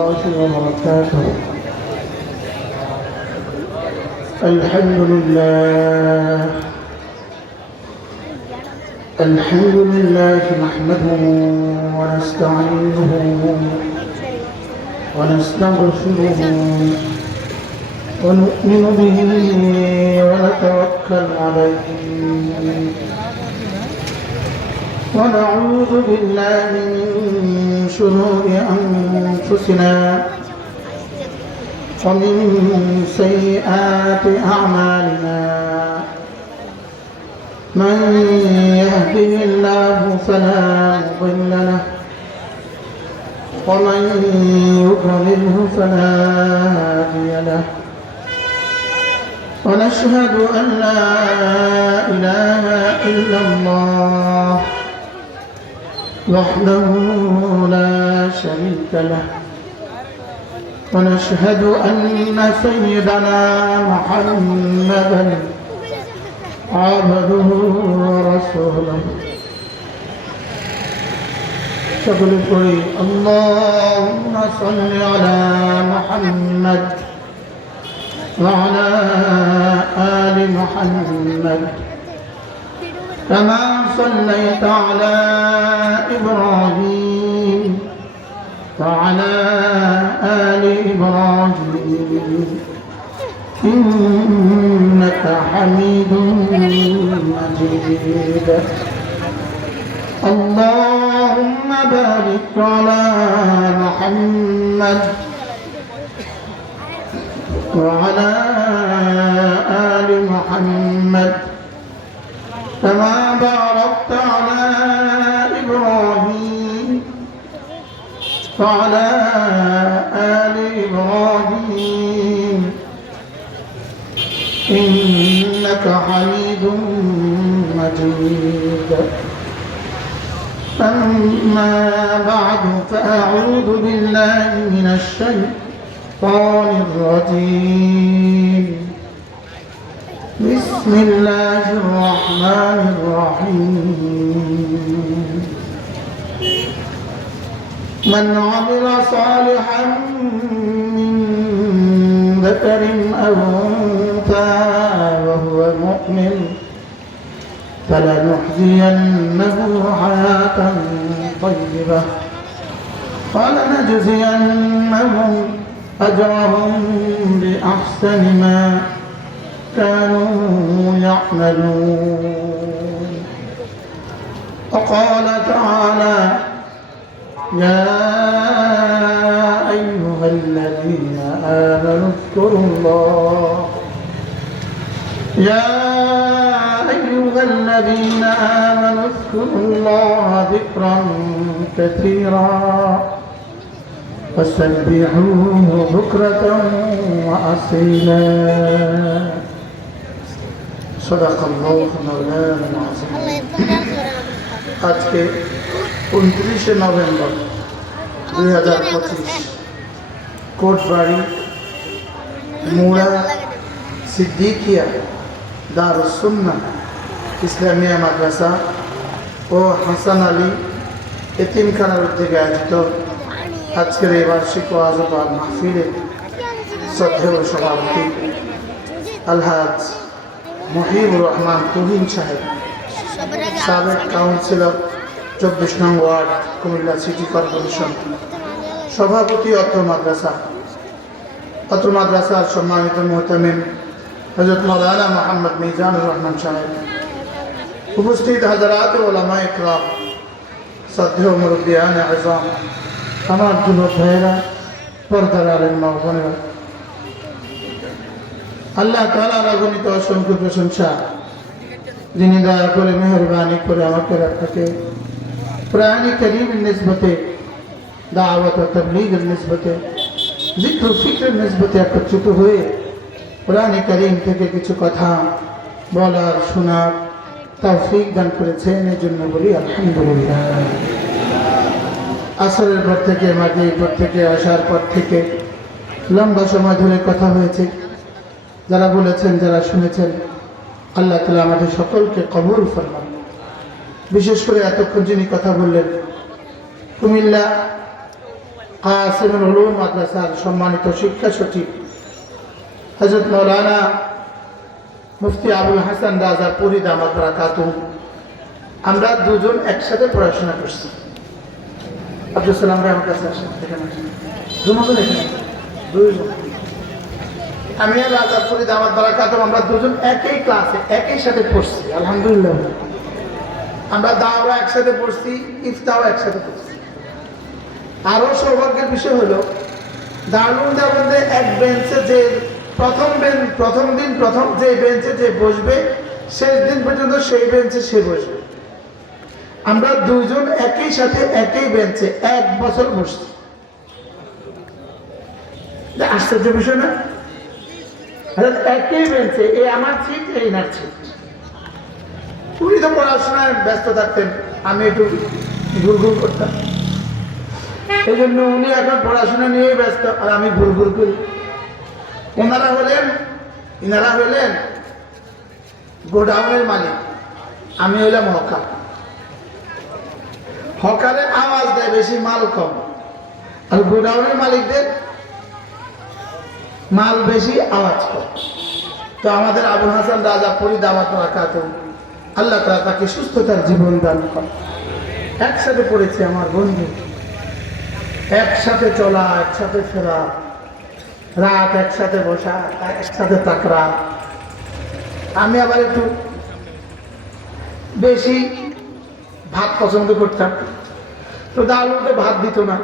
وبركاته. الحمد لله نحمده ونستعينه ونستغفره ونؤمن به ونتوكل عليه ونعوذ بالله من شرور أنفسنا ومن سيئات أعمالنا من يهده الله فلا مضل له ومن يضلله فلا هادي له ونشهد أن لا إله إلا الله وحده لا شريك له ونشهد أن سيدنا محمدا عبده ورسوله شكرا اللهم صل على محمد وعلى آل محمد كما صليت على إبراهيم وعلى آل إبراهيم إنك حميد مجيد اللهم بارك على محمد وعلى آل محمد كما باركت على إبراهيم وعلى آل إبراهيم إنك حميد مجيد أما بعد فأعوذ بالله من الشيطان الرجيم بسم الله الرحمن الرحيم من عمل صالحا من ذكر أو أنثى وهو مؤمن فلنحيينه حياة طيبة ولنجزينهم أجرهم بأحسن ما كانوا يعملون وقال تعالى يا أيها الذين آمنوا اذكروا الله يا أيها الذين آمنوا اذكروا الله ذكرا كثيرا وسبحوه بكرة وأصيلا صدق الله مولانا العظيم আজকে 29 নভেম্বর 2025 কোটবাড়ি মুড়া সিদ্দিকিয়া দারুস সুন্নাহ ইসলামিয়া মাদ্রাসা ও হাসান আলী এতিমখানার উদ্যোগে আয়োজিত আজকের এই বার্ষিক ওয়াজ ও মাহফিলে শ্রদ্ধেয় সভাপতি আলহাজ মহিবুর রহমান তুহিন সাহেব, সাবেক কাউন্সিলর 24 নং ওয়ার্ড কুমিল্লা সিটি কর্পোরেশন, সভাপতি অত্র মাদ্রাসার সম্মানিত মুহতামিম হযরত মাওলানা মোহাম্মদ মিজানুর রহমান সাহেব, উপস্থিত হাজারাত উলামায়ে ইকরাম, শ্রদ্ধেয় মুরব্বিয়ানে আযম, আমার যুবক ভাইয়েরা, পর্দার আলেম মা ও বোনেরা, আল্লাহ তাআলার অগণিত অসংখ্য প্রশংসা যিনি দয়া করে মেহেরবানি করে আমাকে আপনাকে কোরআন কারীমের নিসবতে দাওয়াত ও তাবলীগের নিসবতে জিক্র ও ফিকরের নিসবতে একত্রিত হয়ে কোরআন কারীম থেকে কিছু কথা বলার শোনার তৌফিক দান করেছেন, এর জন্য বলি আলহামদুলিল্লাহ। আসরের পর থেকে মাগরিবের পর থেকে আসার পর থেকে লম্বা সময় ধরে কথা হয়েছে, যারা বলেছেন যারা শুনেছেন আল্লাহ তাআলা আমাদের সকলকে কবুল ফরমান। বিশেষ করে এতক্ষণ যিনি কথা বললেন কুমিল্লা কাসিমুল উলুম মাদ্রাসার সম্মানিত শিক্ষা সচিব হযরত মাওলানা মুফতি আবুল হাসান রাজা পুরি দামাত বারাকাতুহু, আমরা দুজন একসাথে পড়াশোনা করছি। আব্দুল সালাম ভাই আমার কাছে আসেন, এখানে আসেন, দুজন এখানে, দুইজন। আমি আর রাজা পুরি দামাত বারাকাতুহু আমরা দুজন একই ক্লাসে একই সাথে পড়ছি, আলহামদুলিল্লাহ। আমরা দাওয়া একসাথে পড়ছি, ইফতাও একসাথে পড়ছি। আরো সৌভাগ্যের বিষয় হলো দারুল দেওবন্দে এক বেঞ্চে যে প্রথম দিন যে বেঞ্চে যে বসবে শেষ দিন পর্যন্ত সেই বেঞ্চে সে বসবে। আমরা দুইজন একই সাথে একই বেঞ্চে 1 বছর বসছি। আশ্চর্য বিষয় না? একই বেঞ্চে, এই আমার সিট, এই না সিট। উনি তো পড়াশোনায় ব্যস্ত থাকতেন, আমি একটু ঘুরঘুর করতাম। এই জন্য উনি এখন পড়াশোনা নিয়েই ব্যস্ত আর আমি ঘুরঘুর করি। ইনারা হলেন গোডাউনের মালিক, আমি হইলাম হকার। হকারে আওয়াজ দেয় বেশি, মাল কম। আর গোডাউনের মালিকদের মাল বেশি, আওয়াজ কম। তো আমাদের আবুল হাসান রাজা পুরি দামাত বারাকাতুহু, আল্লাহ তাআলা তাকে সুস্থতার জীবন দান করে। একসাথে পড়েছে আমার বন্ধু, একসাথে চলা, একসাথে ফেরা, রাত একসাথে বসা, একসাথে তাকরা। আমি আবার একটু বেশি ভাত পছন্দ করতাম, তো দারুলকে ভাত দিত না।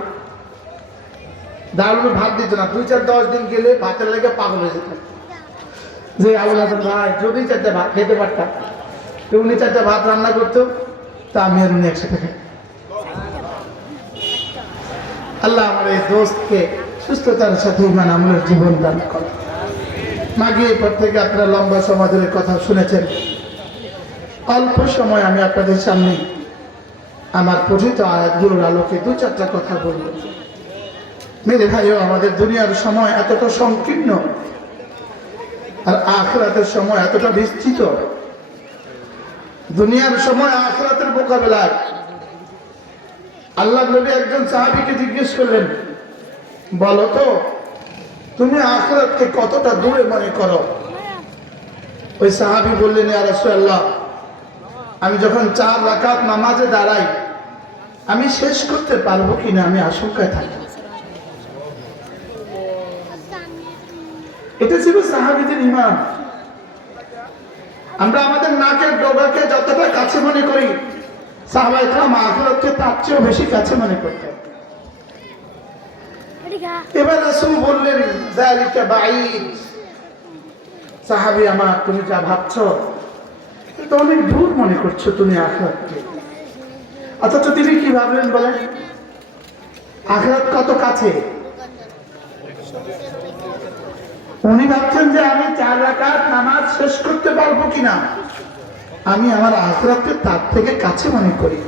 2-4-10 দিন গেলে ভাতের লেগে পাগল হয়ে যেত, যে আবুল হাসান ভাই যদি 4টা ভাত খেতে পারতাম। তো উনি 4টা ভাত রান্না করতো, তা আমি আর উনি একসাথে খাই। আল্লাহ আমার এই দোস্তকে সুস্থতার সাথে ইমান আমলের জীবন দান করে। মাগিয়ে পর থেকে আপনারা লম্বা সময় ধরে কথা শুনেছেন। অল্প সময় আমি আপনাদের সামনে আমার পঠিত আয়াতগুলোর আলোকে 2-4টা কথা বলব। মেরে ভাইও, আমাদের দুনিয়ার সময় এতটা সংকীর্ণ আর আখিরাতের সময় এতটা বিস্তৃত। দুনিয়ার সময় আখিরাতের মোকাবেলায় আল্লাহ নবী একজন সাহাবীকে জিজ্ঞেস করলেন, বলো তো তুমি আখিরাতকে কতটা দূরে মনে করো? ওই সাহাবী বললেন, ইয়া রাসূলুল্লাহ, আমি যখন 4 রাকাত নামাজে দাঁড়াই আমি শেষ করতে পারবো কিনা আমি আশঙ্কায় থাকি। এটা ছিল সাহাবীদের ঈমান। আমরা আমাদের নাকের ডগাকে যতটা কাছে মনে করি, সাহাবায়ে কেরাম আখিরাতকে তার চেয়েও বেশি কাছে মনে করতেন। এবার রাসূল বললেন, যালিকা বাঈদ, সাহাবী আমার, তুমি যা ভাবছো এটা অনেক দূর মনে করছো তুমি আখিরাতকে। অথচ তিনি কি ভাবলেন বলেন? আখিরাত কত কাছে। উনি ভাবছেন যে আমি 4 রাকাত নামাজ শেষ করতে পারবো কিনা, আমি আমার আখিরাতকে তার থেকে কাছে মনে করি।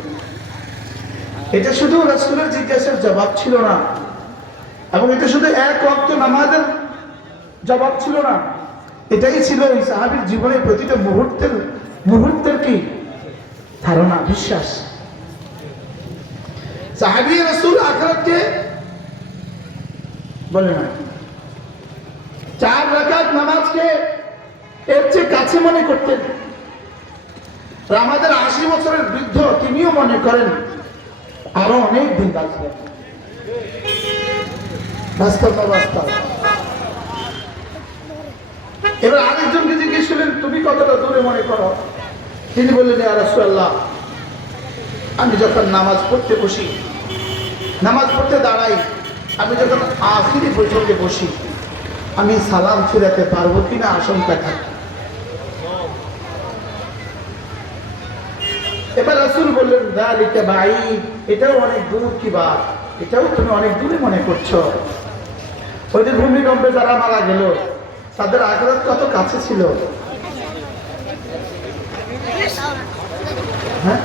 এটা শুধু রাসূলের জিজ্ঞাসার জবাব ছিল না, এবং এটা শুধু 1 ওয়াক্ত নামাজের জবাব ছিল না, এটাই ছিল এই সাহাবীর জীবনের প্রতিটা মুহূর্তের কি ধারণা, বিশ্বাস। সাহাবী রাসূল আখিরাতকে বলে না, 4 রাকাত নামাজকে এর চেয়ে কাছে মনে করতেন। আর আমাদের 80 বছরের বৃদ্ধ তিনিও মনে করেন আরো অনেক দিন বাঁচবেন। বাস্তব না বাস্তব? এবার আরেকজনকে জিজ্ঞেস করলেন, তুমি কতটা দূরে মনে করো? তিনি বললেন, ইয়া রাসূলুল্লাহ, আমি যখন নামাজ পড়তে বসি, নামাজ পড়তে দাঁড়াই, আমি যখন আখিরি বৈঠকে বসি, আমি সালাম ফিরাতে পারবো কিনা আশঙ্কা থাকে। এবার রাসূল বললেন, যালিকা বাঈদ, এটাও অনেক দূর কি বাত, এটাও তুমি অনেক দূরে মনে করছো। ওই যে ভূমিকম্পে যারা মারা গেল তাদের আখিরাত কত কাছে ছিল। হ্যাঁ,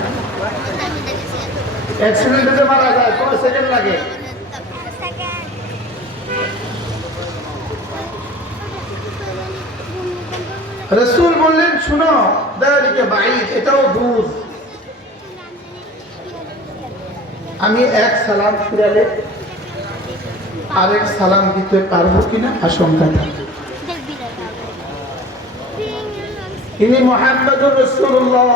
অ্যাক্সিডেন্টে মারা যায় কয় সেকেন্ড লাগে? রাসূল বললেন, শুনো, যালিকা বাঈদ, এটাও দূর। আমি 1 সালাম ফিরালে আরেক সালাম দিতে পারবো কিনা আশঙ্কা থাকে। ইনি মুহাম্মদুর রাসূলুল্লাহ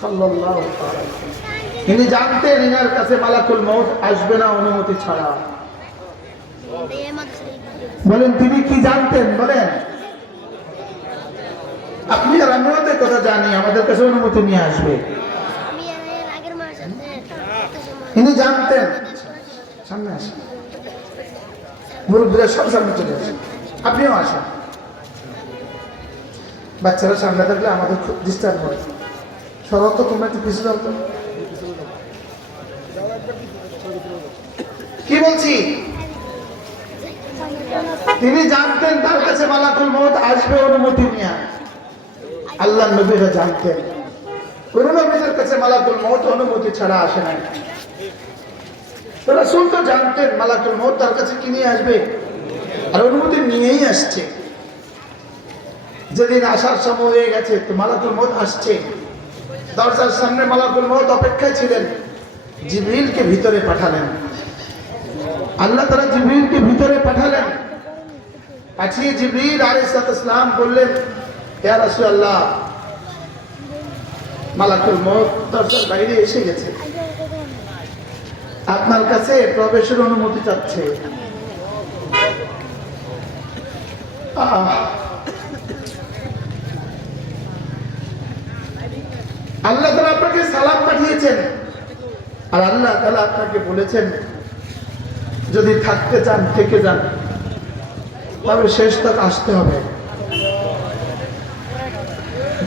সাল্লাল্লাহু আলাইহি ওয়াসাল্লাম। ইনি জানতেন ইনার কাছে মালাকুল মউত আসবে না অনুমতি ছাড়া। বলেন তিনি কি জানতেন? বলেন আপনি আর আমিও তো কথা জানি, আমাদের কাছে অনুমতি নিয়ে আসবে। ইনি জানতেন। সামনে আসেন, মুরব্বীরা সব সামনে চলে আসেন, আপনিও আসেন। বাচ্চারা সামনে থাকলে আমাদের খুব ডিস্টার্ব হয়। সরল তো, তোমরা একটু পিছু দাও তো। কি বলছি? তিনি জানতেন তার কাছে মালাকুল মউত আসবে অনুমতি নিয়ে। আল্লাহ নবীরা জানতেন কোন নবীর কাছে মালাকুল মউত অনুমতি ছাড়া আসে নাই। রাসূল তো জানতেন মালাকুল মউত তার কাছে কি নিয়ে আসবে, আর অনুমতি নিয়েই আসছে। যেদিন আসার সময় হয়ে গেছে তো মালাকুল মউত আসছে, দরজার সামনে মালাকুল মউত অপেক্ষায় ছিলেন। জিবরিলকে ভিতরে পাঠালেন, আল্লাহ তাআলা জিবরিলকে ভিতরে পাঠালেন। পাঠিয়ে জিবরিল আলাইহিস সালাম বললেন, ইয়া রাসূলুল্লাহ, মালাকুল মউত দরজার বাইরে এসে গেছে, আপনার কাছে প্রবেশের অনুমতি চাচ্ছে। আল্লাহ তাআলা আপনাকে সালাম পাঠিয়েছেন, আর আল্লাহ তাআলা আপনাকে বলেছেন যদি থাকতে চান থেকে যান, তবে শেষ তক আসতে হবে।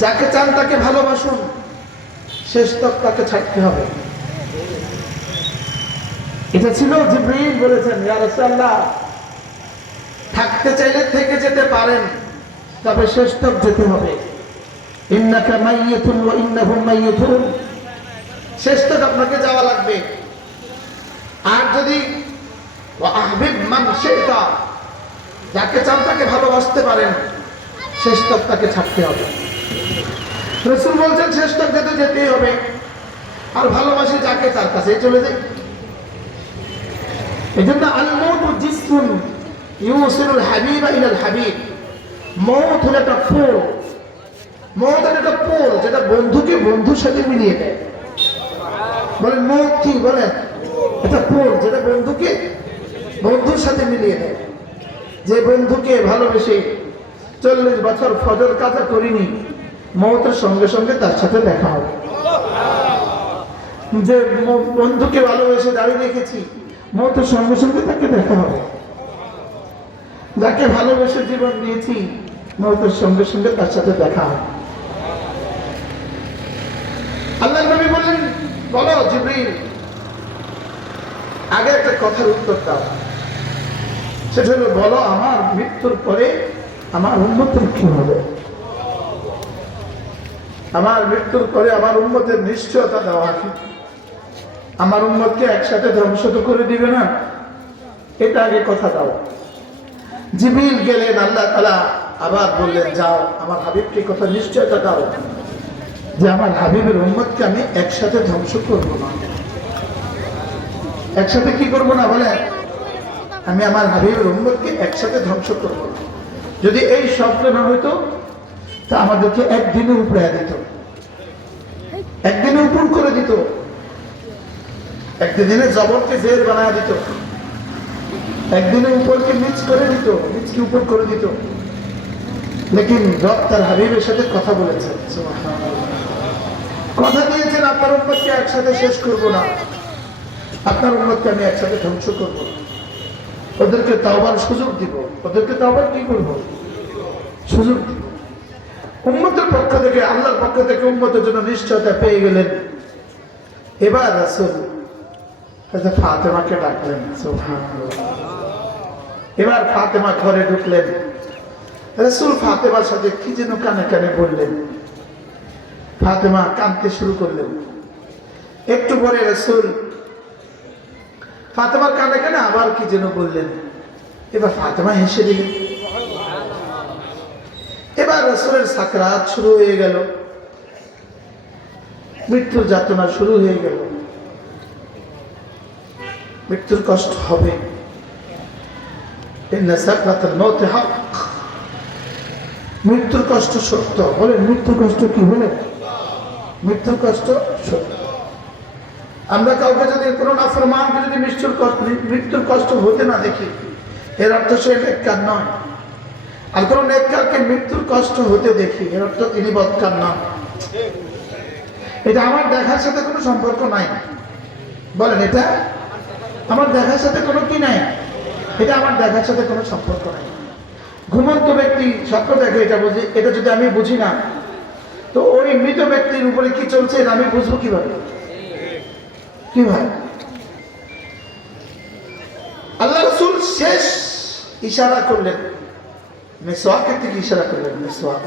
যাকে চান তাকে ভালোবাসুন, শেষ তক তাকে ছাড়তে হবে। এটা ছিল জিবরিল বলেছেন, ইয়া রাসূলুল্লাহ, থাকতে চাইলে থেকে যেতে পারেন, তবে শেষ তক যেতে হবে। ইন্নাকা মাইয়িতুন ওয়া ইন্নাহুম মাইয়িতুন, শেষ তক আপনাকে যাওয়া লাগবে। আর যদি ওয়া আহবিব মান শি'তা, যাকে চান তাকে ভালোবাসতে পারেন, শেষ তক তাকে ছাড়তে হবে। রাসূল বলছেন শেষ তক যেতেই হবে। আর ভালোবাসি যাকে তার কাছে চলে যাই। এজন্য আল মউতু জিসফুন ইউসিলুল হাবিবা ইলাল হাবিব। মউত হলো একটা পোল, মউত হলো একটা পোল যেটা বন্ধুকে বন্ধুর সাথে মিলিয়ে দেয়। বলেন মউত কি? বলেন এটা পোল যেটা বন্ধুকে বন্ধুর সাথে মিলিয়ে দেয়। যে বন্ধুকে ভালোবেসে 40 বছর ফজর কাজা করিনি, মউতের সঙ্গে সঙ্গে তার সাথে দেখা হবে। যে বন্ধুকে ভালোবেসে দাঁড়িয়ে রেখেছি, মউতের সঙ্গে সঙ্গে তাকে দেখা হবে। যাকে ভালোবেসে জীবন দিয়েছি, মউতের সঙ্গে সঙ্গে তার সাথে দেখা হবে। আল্লাহর নবী বললেন, বলো জিবরিল, আগে একটা কথার উত্তর দাও। সেটা হলো, বলো আমার মৃত্যুর পরে আমার উম্মতের কি হবে? আমার মৃত্যুর পরে আমার উম্মতের নিশ্চয়তা দেওয়া আছে। আমার উম্মতকে একসাথে ধ্বংস তো করে দিবে না, এটা আগে কথা দাও। জিবরিল গেলেন, আল্লাহ তাআলা আবার বললেন, যাও আমার হাবিবকে কথা নিশ্চয়তা দাও যে আমার হাবিবের উম্মতকে আমি একসাথে ধ্বংস করব না। একসাথে কি করব না? বলেন আমি আমার হাবিবের উম্মতকে একসাথে ধ্বংস করব না। যদি এই শব্দ না হইতো তা আমাদেরকে একদিনের উপরে দিত, একদিনের উপর করে দিত, একদিনে জবরকে জের বানায় দিত, একদিনের উপরকে নিচ করে দিত, নিচকে উপর করে দিত। লেকিন রব তার হাবিবের সাথে কথা বলেছেন, কথা দিয়েছেন আপনার উম্মতকে একসাথে শেষ করব না, আপনার উম্মতকে আমি একসাথে ধ্বংস করব না। ওদেরকে তাওবার সুযোগ দিব, ওদেরকে তাওবার কি করব? সুযোগ দিব। উম্মতের পক্ষ থেকে, আল্লাহর পক্ষ থেকে উম্মতের জন্য নিশ্চয়তা পেয়ে গেলেন। এবার রাসূল ফাতেমাকে ডাকলেন, সুবহানাল্লাহ। এবার ফাতেমা ঘরে ঢুকলেন। রাসূল ফাতেমার সাথে কি যেন কানে কানে বললেন। ফাতেমা কাঁদতে শুরু করলেন। একটু পরে রাসূল ফাতেমার কানে কানে আবার কি যেন বললেন। এবার ফাতেমা হেসে দিলেন। এবার রাসূলের সাকরাত শুরু হয়ে গেল, মৃত্যুর যাতনা শুরু হয়ে গেল। মৃত্যুর কষ্ট হবে, ইন্না সাকরাতাল মাউতি হক, মৃত্যুর কষ্ট সত্য। বলেন মৃত্যুর কষ্ট কি? বলে মৃত্যুর কষ্ট সত্য। আমরা কাউকে যদি কোনো নাফরমানকে যদি মৃত্যুর কষ্ট হতে না দেখি, এর অর্থ সে নেককার নয়। আর কোনো নেককারকে মৃত্যুর কষ্ট হতে দেখি, এর অর্থ তিনি বদকার নন। এটা আমার দেখার সাথে কোনো সম্পর্ক নাই। বলেন এটা আমার দেখার সাথে কোনো কি নাই? এটা আমার দেখার সাথে কোনো সম্পর্ক নাই। ঘুমন্ত ব্যক্তি স্বপ্ন দেখে, এটা বুঝি। এটা যদি আমি বুঝি না, তো ওই মৃত ব্যক্তির উপরে কি চলছে এটা আমি বুঝবো কিভাবে? কিভাবে? আল্লাহ রাসূল শেষ ইশারা করলেন, মিসওয়াকের দিকে ইশারা করলেন। মিসওয়াক,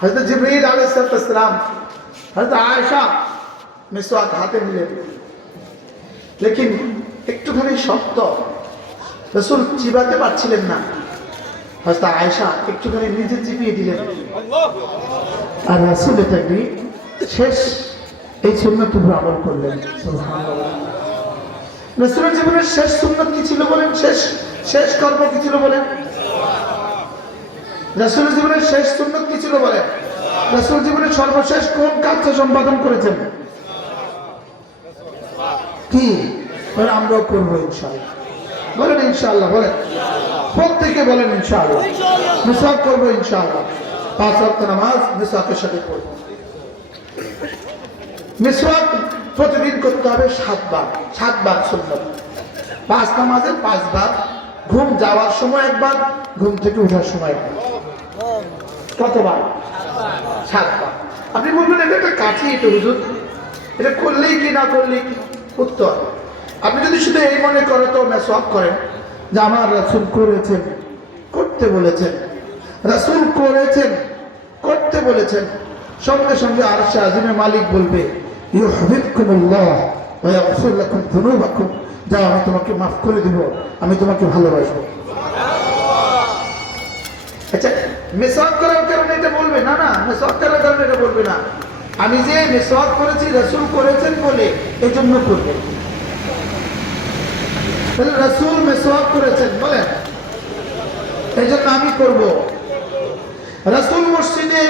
হযরত জিবরীল আলাইহিস সালাম, হযরত আয়েশা মিসওয়াক হাতে নিলেন, লেকিন একটুখানি শক্ত, রাসূল চিবাতে পারছিলেন না। হযরত আয়েশা একটুখানি নিজে চিবিয়ে দিলেন, আর রাসূল এটা কি শেষ এই সুন্নাত উপর আমল করলেন। সুবহানাল্লাহ। রাসূলের জীবনের শেষ সুন্নাত কি ছিল বলেন? শেষ কর্ম কি ছিল বলেন? রাসূলের জীবনের শেষ সুন্নাত কি ছিল বলেন? রাসূল জীবনের সর্বশেষ কোন কাজটা সম্পাদন করেছেন? কি? আমরাও করবো ইনশাআল্লাহ। বলেন ইনশাআল্লাহ। বলেন প্রত্যেকে বলেন ইনশাআল্লাহ। মিসওয়াক করবো ইনশাআল্লাহ। 5 ওয়াক্ত নামাজ মিসওয়াকের সাথে করবো। মিসওয়াক প্রতিদিন করতে হবে 7 বার। 7 বার সুন্নাত। 5 নামাজের 5 বার, ঘুম যাওয়ার সময় একবার, ঘুম থেকে ওঠার সময় একবার। কতবার? 7 বার। আপনি বলবেন এটা একটা কাঠি, এটা হুজুর, এটা করলেই কি না করলেই কি? উত্তর, আপনি যদি শুধু এই মনে করে তো মিসওয়াক করেন যে আমার রাসূল করেছেন, করতে বলেছেন, রাসূল করেছেন, করতে বলেছেন, সঙ্গে সঙ্গে আরশে আজিমের মালিক বলবে ইউহিব্বুকুমুল্লাহ ওয়া ইয়াগফির লাকুম যুনুবাকুম, যাও আমি তোমাকে মাফ করে দিব, আমি তোমাকে ভালোবাসবো। আচ্ছা, মিসওয়াক করার কারণে এটা বলবে না, না মিসওয়াক করার কারণে এটা বলবে না, আমি যে মিসওয়াক করেছি রাসূল করেছেন বলে এই জন্য করবে। তাহলে রাসূল মিসওয়াক করেছেন বলেন, এই জন্য আমি করব। রাসূল মসজিদে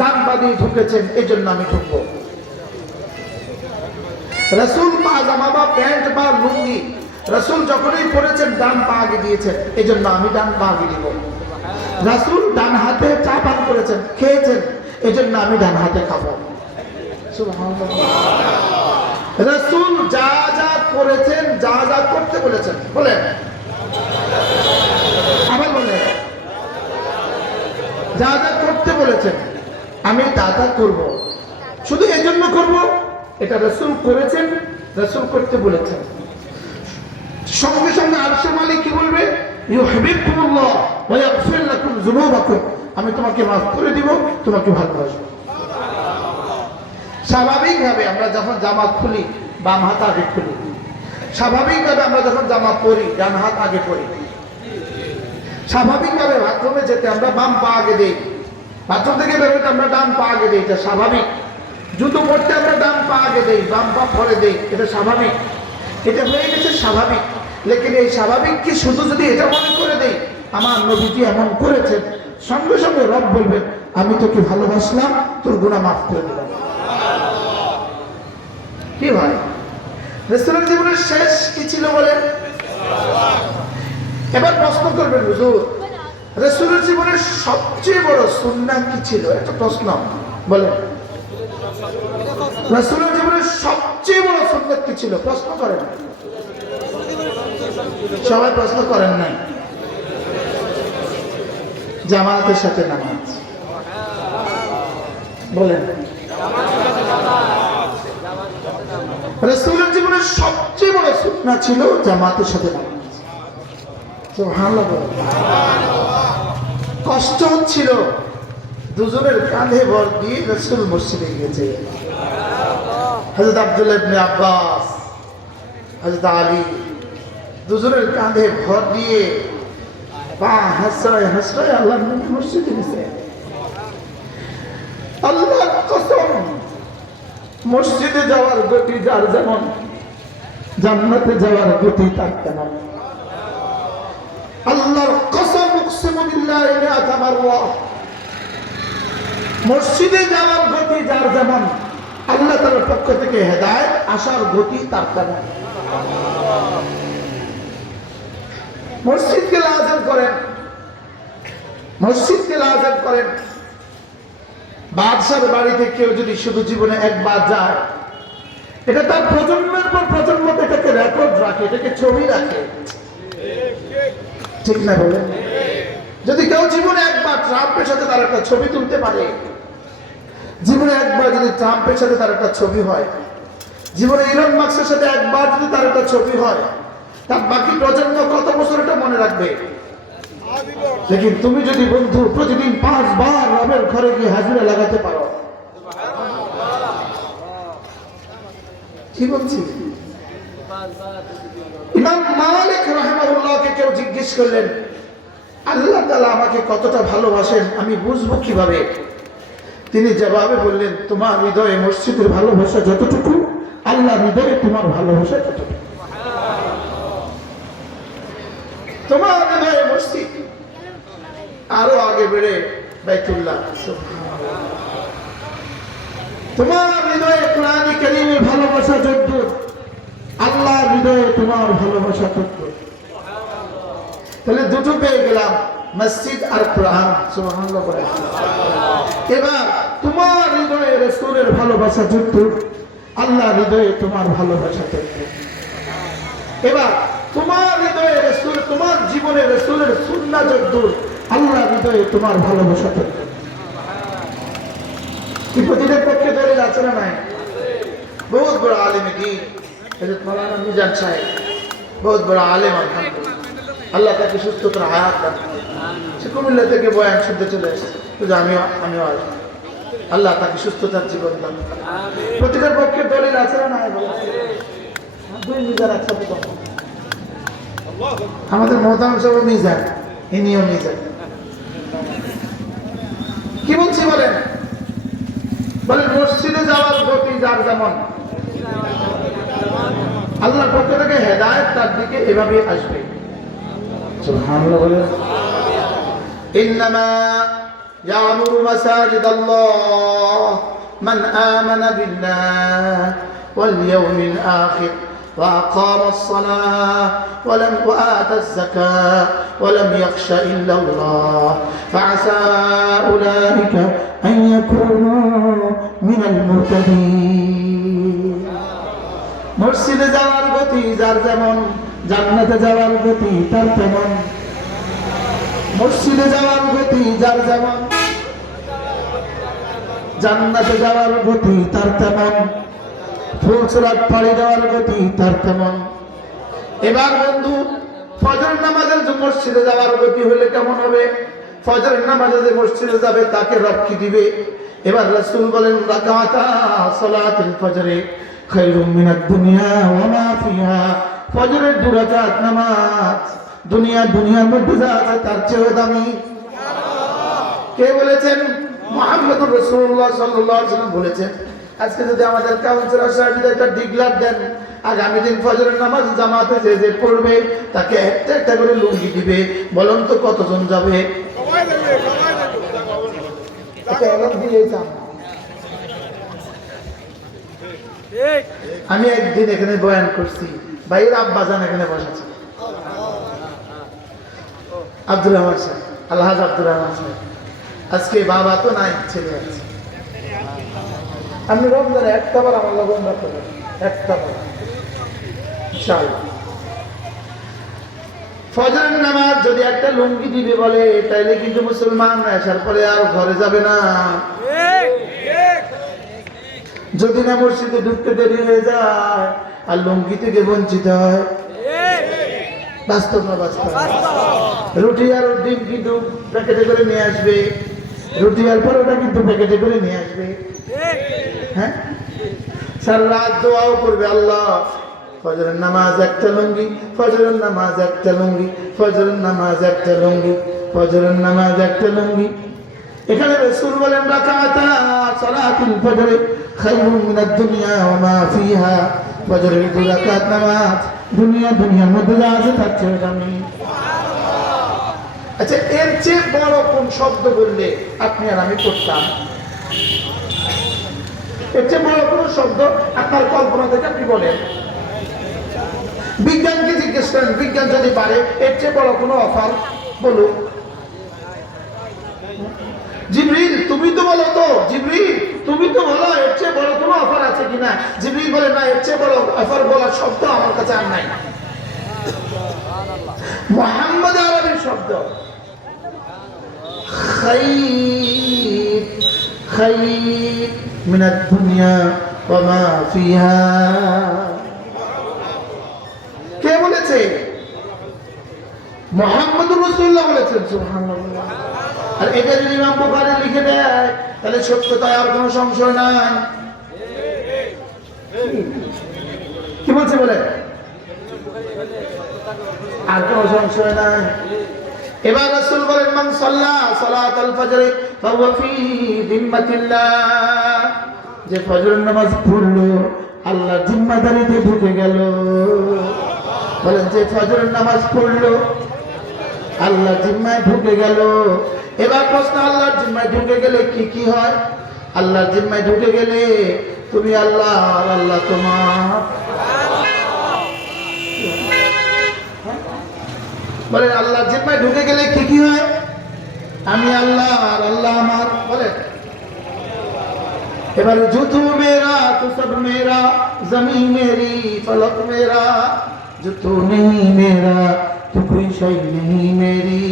ডান পা দিয়ে ঢুকেছেন, এই জন্য আমি ঢুকবো। রাসূল পাজামা বা প্যান্ট বা লুঙ্গি রাসূল যখনই পরেছেন ডান পা আগে দিয়েছেন, এই জন্য আমি ডান পা আগে দিব। রাসূল ডান হাতে চা পান করেছেন, খেয়েছেন, এই জন্য আমি ডান হাতে খাবো। সুবহানাল্লাহ। রাসূল যা যা করেছেন, যা যা করতে বলেছেন, বলেন আবার বলেন, যা যা করতে বলেছেন আমি তা তা করবো। শুধু এই জন্য করবো, এটা রাসূল করেছেন, রাসূল করতে বলেছেন। সঙ্গে সঙ্গে আরশের মালিক কি বলবে? ইউহিব্বুকুমুল্লাহ ওয়া ইয়াগফির লাকুম যুনুবাকুম, আমি তোমাকে মাফ করে দিব, তোমাকে ভালোবাসবো। স্বাভাবিকভাবে আমরা যখন জামা খুলি বাম হাত আগে খুলি, স্বাভাবিকভাবে আমরা যখন জামা পরি ডান হাত আগে পরি, স্বাভাবিকভাবে বাথরুমে যেতে আমরা বাম পা আগে দিই, বাথরুম থেকে বেরোতে আমরা ডান পা আগে দিই, এটা স্বাভাবিক। জুতো পরতে আমরা ডান পা আগে দেই, বাম পা পরে দেই, এটা স্বাভাবিক। এটা হয়ে গেছে স্বাভাবিক। লেকিন এই স্বাভাবিক কি শুধু যদি এটা মনে করে দেই আমার নবীজি এমন করেছেন, সঙ্গে সঙ্গে রব বলবেন আমি তোকে ভালোবাসলাম, তোর গুনাহ মাফ করে দিলাম। কি ভাই, রাসূলের জীবনের শেষ কি ছিল বলেন? এবার প্রশ্ন করবেন হুজুর রাসূলের জীবনের সবচেয়ে বড় সুন্নাহ কি ছিল? একটা প্রশ্ন বলেন। রাসূলের জীবনের সবচেয়ে বড় সুন্নাত কি ছিল? প্রশ্ন করেন। সবাই প্রশ্ন করেন নাই। জামাতের সাথে নামাজ। বলেন রাসূলের জীবনের সবচেয়ে বড় সুন্নাহ ছিল জামাতের সাথে নামাজ। সুবহানাল্লাহ। কষ্ট হচ্ছিল, দুজনের কাঁধে ভর দিয়ে রাসূল মসজিদে গেছে। হযরত আব্দুল্লাহ ইবনে আব্বাস, হযরত আলী দুজনের কাঁধে ভর দিয়ে পা হাসরায় হাসরায় আল্লাহর নবী মসজিদে গেছে। আল্লাহর কসম, মসজিদে যাওয়ার গতি যার যেমন, জান্নাতে যাওয়ার গতি তার কেমন। আল্লাহর কসম, উকসিমু বিল্লাহি লা তামাররা, মসজিদে যাওয়ার গতি যার যেমন, আল্লাহ তাআলার পক্ষ থেকে হেদায়েত আসার গতি তার তেমন। মসজিদকে লাজিম করেন, মসজিদকে লাজিম করেন। বাদশার বাড়িতে কেউ যদি শুধু জীবনে একবার যায়, এটা তার প্রজন্মের পর প্রজন্ম এটাকে রেকর্ড রাখে, এটাকে ছবি রাখে, ঠিক না বলেন? যদি কেউ জীবনে একবার ট্রাম্পের সাথে তার একটা ছবি তুলতে পারে, জীবনে একবার যদি ট্রাম্পের সাথে তার একটা ছবি হয়, জীবনে ইলন মাস্কের সাথে একবার যদি তার একটা ছবি হয়, তার বাকি প্রজন্ম কত বছর এটা মনে রাখবে? লেকিন তুমি যদি বন্ধু প্রতিদিন 5 বার রবের ঘরে গিয়ে হাজিরা লাগাতে পারো, কি বলছি? ইমাম মালিক রাহিমাহুল্লাহকে কেউ জিজ্ঞেস করলেন, আল্লাহ তাআলা আমাকে কতটা ভালোবাসেন আমি বুঝবো কিভাবে? তিনি জবাবে বললেন, তোমার হৃদয়ে মসজিদের ভালোবাসা যতটুকু, আল্লাহ হৃদয়ে তোমার ভালোবাসা ততটুকু। তোমার হৃদয়ে মসজিদ, আরো আগে বেড়ে বাইতুল্লাহ, তোমার হৃদয়ে কোরআন কারীমের ভালোবাসা যতদূর, আল্লাহর হৃদয়ে তোমার ভালোবাসা ততদূর। তাহলে দুটো পেয়ে গেলাম, মসজিদ আর কোরআন। সুবহানাল্লাহ বলে। এবার তোমার হৃদয়ে রাসূলের ভালোবাসা যতদূর, আল্লাহর হৃদয়ে তোমার ভালোবাসা ততদূর। এবার তোমার হৃদয়ে রাসূল, তোমার জীবনে রাসূলের সুন্নাহ যতদূর, আল্লাহর হৃদয়ে তোমার ভালোবাসা ততদূর। কি প্রতিদের পক্ষে দলিল আছে না নাই? বহুত বড় আলেম দ্বীন হযরত মাওলানা মিজান সাহেব, বহুত বড় আলেম, আলহামদুলিল্লাহ, আল্লাহ তাকে সুস্থতার হায়াত দান। সে কুমিল্লা থেকে বয়ান শুনতে চলে এসেছে, আমিও আসবো। আল্লাহ তাকে সুস্থতার জীবন দান। প্রতিটার পক্ষে দলিল আছে না নাই? দুই মিজান একসাথে কথা। আমাদের মোহতারাম সাহেব মিজান, ইনিও মিজান। কি বলছি বলেন? বলে মসজিদে যাওয়ার গতি যার যেমন, আল্লাহর পক্ষ থেকে হেদায়েত তার দিকে এভাবে আসবে। সুবহানাল্লাহ বলে। ইন্নামা ইয়ামুরু মাসাজিদাল্লাহ মান আমানা বিল্লাহ ওয়াল ইয়াউমিল আখির وأقام الصلاة وآتى الزكاة ولم يخش إلا الله فعسى أولئك أن يكونوا من المهتدين। মসজিদে যাওয়ার গতি যার যেমন, জান্নাতে যাওয়ার গতি তার তেমন। মসজিদে যাওয়ার গতি যার যেমন, জান্নাতে যাওয়ার গতি তার তেমন। ফুলসরাত পাড়ি দেওয়ার গতি তার তেমন। এবার বন্ধু, ফজর নামাজে মসজিদে যাওয়ার গতি হলে কেমন হবে? ফজর নামাজে যে মসজিদে যাবে তাকে রব কি দিবে? এবার রাসূল বলেন, রাকাতা সালাতুল ফজরে খায়রুম মিনাদ দুনিয়া ওয়া মা ফিহা। ফজরের 2 রাকাত নামাজ দুনিয়ার মধ্যে যা আছে তার চেয়েও দামি। কে বলেছেন? মুহাম্মদুর রাসূলুল্লাহ সাল্লাল্লাহু আলাইহি ওয়াসাল্লাম বলেছেন। আজকে যদি আমাদের কাউন্সিলর সাহেব একটা ডিগলার দেন, আগামী দিন ফজরের নামাজ জামাতে যে পড়বে তাকে একটা একটা করে লুঙ্গি দিবে, বলুন তো কতজন যাবে? আমি একদিন এখানে বয়ান করছি, ভাইয়ের আব্বাজান এখানে বসেছে, আব্দুর রহমান সাহেব, আলহাজ আব্দুর রহমান সাহেব। আজকে বাবা তো নাই, ছেলে আছে। আপনি রমজানে একটা বার আমার লগন রাখতে, একটা বার ইনশাআল্লাহ। ফজরের নামাজ যদি একটা লুঙ্গি দিবে বলে, তাইলে কিন্তু মুসলমান আসার পরে আর ঘরে যাবে না। যদি না মসজিদে ঢুকতে দেরি হয়ে যায় আর লুঙ্গি থেকে বঞ্চিত হয়। বাস্তব না বাস্তব? রুটি আর ডিম কিন্তু প্যাকেটে করে নিয়ে আসবে, রুটি আর পরোটা কিন্তু প্যাকেটে করে নিয়ে আসবে। হ্যাঁ, সারা রাত দোয়াও করবে, আল্লাহ ফজরের নামাজ একটা লুঙ্গি, ফজরের নামাজ একটা লুঙ্গি, ফজরের নামাজ একটা লুঙ্গি, ফজরের নামাজ একটা লুঙ্গি। এখানে রাসূল বলেন, রাকাতা সালাতুল ফজর খায়রুম মিনাদ দুনিয়া ওয়া মা ফিহা ফজরের 2 রাকাত নামাজ দুনিয়ার মধ্যে যা আছে তার চেয়ে দামি। আচ্ছা, এর চেয়ে বড় কোন শব্দ বললে আপনি আর আমি করতাম? এর চেয়ে বড় কোন শব্দ আপনার কল্পনা থেকে আপনি বলেন? বিজ্ঞানকে জিজ্ঞেস করেন, বিজ্ঞান যদি পারে এর চেয়ে বড় কোনো অফার বলুন। জিবরিল তুমি তো বলো, তো জিবরিল তুমি তো বলো এর চেয়ে বড় কোনো অফার আছে কিনা? জিবরিল বলে না, এর চেয়ে বড় অফার বলার শব্দ আমার কাছে আর নাই। মুহাম্মদ আরবির শব্দ খাইর খাইর মিনাদ দুনিয়া ওয়া মা ফিহা। কে বলেছে? মুহাম্মদুর রাসূলুল্লাহ বলেছেন। সুবহানাল্লাহ। আর এটা যদি ইমাম বুখারী লিখে দেয় তাহলে সত্যতায় আর কোনো সংশয় নাই। কি বলছে বলে? আর কোনো সংশয় নাই। এবার রাসূল বলেন মান সাল্লা সালাতাল ফজর ফাহুয়া ফি জিম্মাতিল্লাহ, যে ফজরের নামাজ পড়লো আল্লাহর জিম্মাদারিতে ঢুকে গেল। বলেন, যে ফজরের নামাজ পড়লো আল্লাহর জিম্মায় ঢুকে গেল। এবার প্রশ্ন, আল্লাহর জিম্মায় ঢুকে গেলে কি কি হয়? আল্লাহর জিম্মায় ঢুকে গেলে তুমি আল্লাহ আর আল্লাহ তোমার। বলেন, আল্লাহর জিম্মায় ঢুকে গেলে কি কি হয়? আমি আল্লাহ আর আল্লাহ আমার। বলেন, এবারে জুতু মেরা তো সব মেরা, জমিন মেরি ফলক মেরা, জুতু নেই মেরা তো কোই শাই নেই মেরি।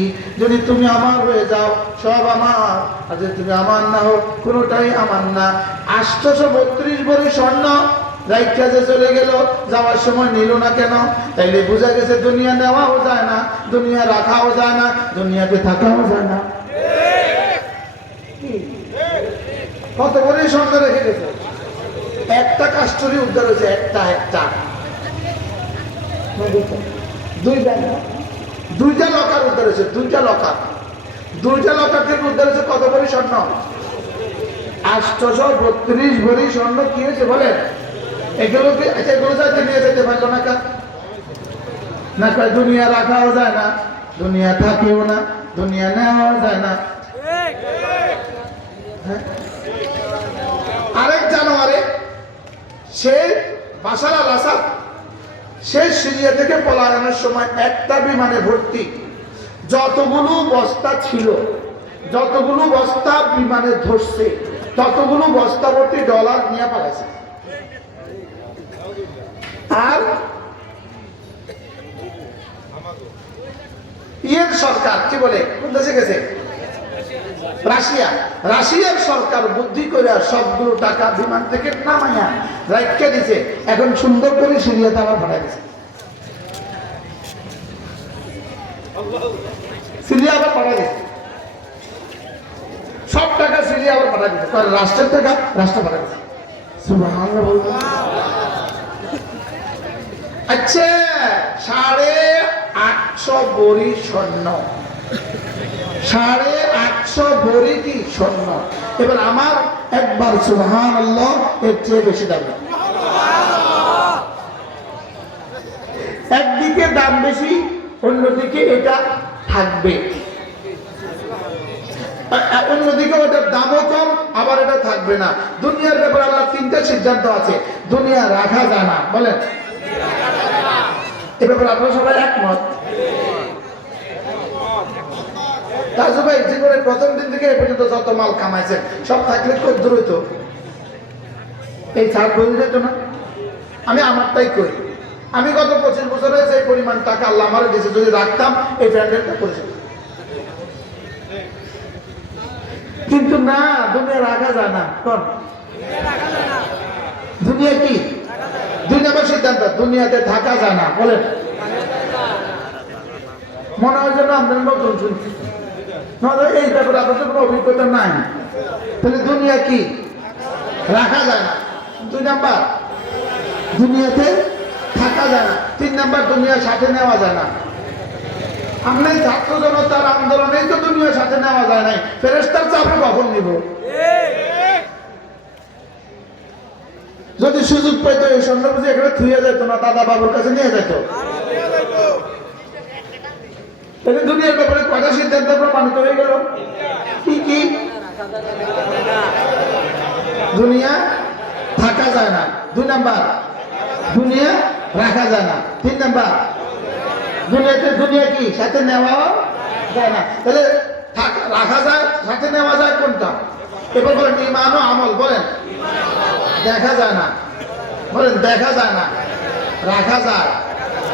যদি তুমি আমার হয়ে যাও সব আমার, আর যদি তুমি আমার না হো কোনোটাই আমার না। 832 ভরি স্বর্ণ রাইখা যে চলে গেল, যাওয়ার সময় নিল না কেন? তাইলে বোঝা গেছে দুনিয়া নেওয়াও যায় না, দুনিয়া রাখাও যায় না, দুনিয়াতে থাকাও যায় না। কত ভরি স্বর্ণ রেখে গেছে? একটা কাস্টরি উদ্ধার হয়েছে, একটা দুইটা লকার উদ্ধার হয়েছে, দুইটা লকার থেকে উদ্ধার হয়েছে কত ভরি স্বর্ণ? 832 ভরি স্বর্ণ। কি হয়েছে বলেন? এগুলোকে আচ্ছা, এগুলো যাইতে নিয়ে যেতে পারলো না কার না? কয় দুনিয়া রাখাও যায় না, দুনিয়া থাকেও না, দুনিয়া নেওয়াও যায় না। আরেক জানুয়ারি সে বাশার আল আসাদ সে সিরিয়া থেকে পলায়নের সময় একটা বিমানে ভর্তি যতগুলো বস্তা ছিল, যতগুলো বস্তা বিমানে ধরছে, ততগুলো বস্তা ভর্তি ডলার নিয়ে পালাইছে। আর ইয়ের সরকার কি বলে, কোন দেশে গেছে? রাশিয়ার সরকার বুদ্ধি করে সবগুলো টাকা বিমান থেকে নামাইয়া রাখতে দিছে। এখন সুন্দর করে সিরিয়াতে আবার পাঠাই দিছে। সিরিয়া আবার পাঠাই দিছে, সব টাকা সিরিয়া আবার পাঠাই দিছে। রাষ্ট্রের টাকা রাষ্ট্র পাঠাই দিছে। সুবহানাল্লাহ বলবো। আচ্ছা, 850 ভরি স্বর্ণ, 850 ভরি কি স্বর্ণ। এবার আমার একবার সুবহানাল্লাহ এর চেয়ে বেশি দাম। একদিকে দাম বেশি, অন্যদিকে এটা থাকবে, অন্যদিকে ওটার দামও কম, আবার এটা থাকবে না। দুনিয়ার ব্যাপারে আল্লাহ 3টা সিদ্ধান্ত আছে। দুনিয়া রাখা যায় না। বলেন, এ ব্যাপারে আপনারা সবাই একমত? তাজু ভাই জীবনের প্রথম দিন থেকে এ পর্যন্ত যত মাল কামাইছেন সব থাকলে খুব দূর হইতো, এই ছাড় বই যেত না। আমি আমারটাই করি। আমি গত 25 বছর হয়েছে এই পরিমাণ টাকা আল্লাহ আমার দিয়েছে, যদি রাখতাম এই ব্র্যান্ডেরটা করেছে। কিন্তু না, দুনিয়া রাখা যায় না। কোন দুনিয়া? কি 2 নম্বর সিদ্ধান্ত, দুনিয়াতে থাকা যায় না। বলেন, মনে হয় যেন আপনার নতুন শুনছি, এই ব্যাপারে আপনাদের কোনো অভিজ্ঞতা নাই। তাহলে দুনিয়া কি রাখা যায় না। 2 নাম্বার, দুনিয়াতে থাকা যায় না। 3 নাম্বার, দুনিয়ার সাথে নেওয়া যায় না। আমরা এই ছাত্র জনতার আন্দোলনেই তো দুনিয়ার সাথে নেওয়া যায় নাই, ফেরেশতার চাপে কখন নিব? যদি সুযোগ পাইতো এই স্বর্ণ পুঁজি এখানে থুয়ে যেত না, দাদা বাবুর কাছে নিয়ে যেত। তাহলে দুনিয়ার ব্যাপারে কয়টা সিদ্ধান্ত প্রমাণিত হয়ে গেল? কি কি? দুনিয়া থাকা যায় না, 2 নাম্বার। দুনিয়া রাখা যায় না, 3 নাম্বার। দুনিয়া কি সাথে নেওয়া যায় না। তাহলে রাখা যায়, সাথে নেওয়া যায় কোনটা? এবার বলেন ঈমান ও আমল। বলেন দেখা যায় না, বলেন দেখা যায় না, রাখা যায়,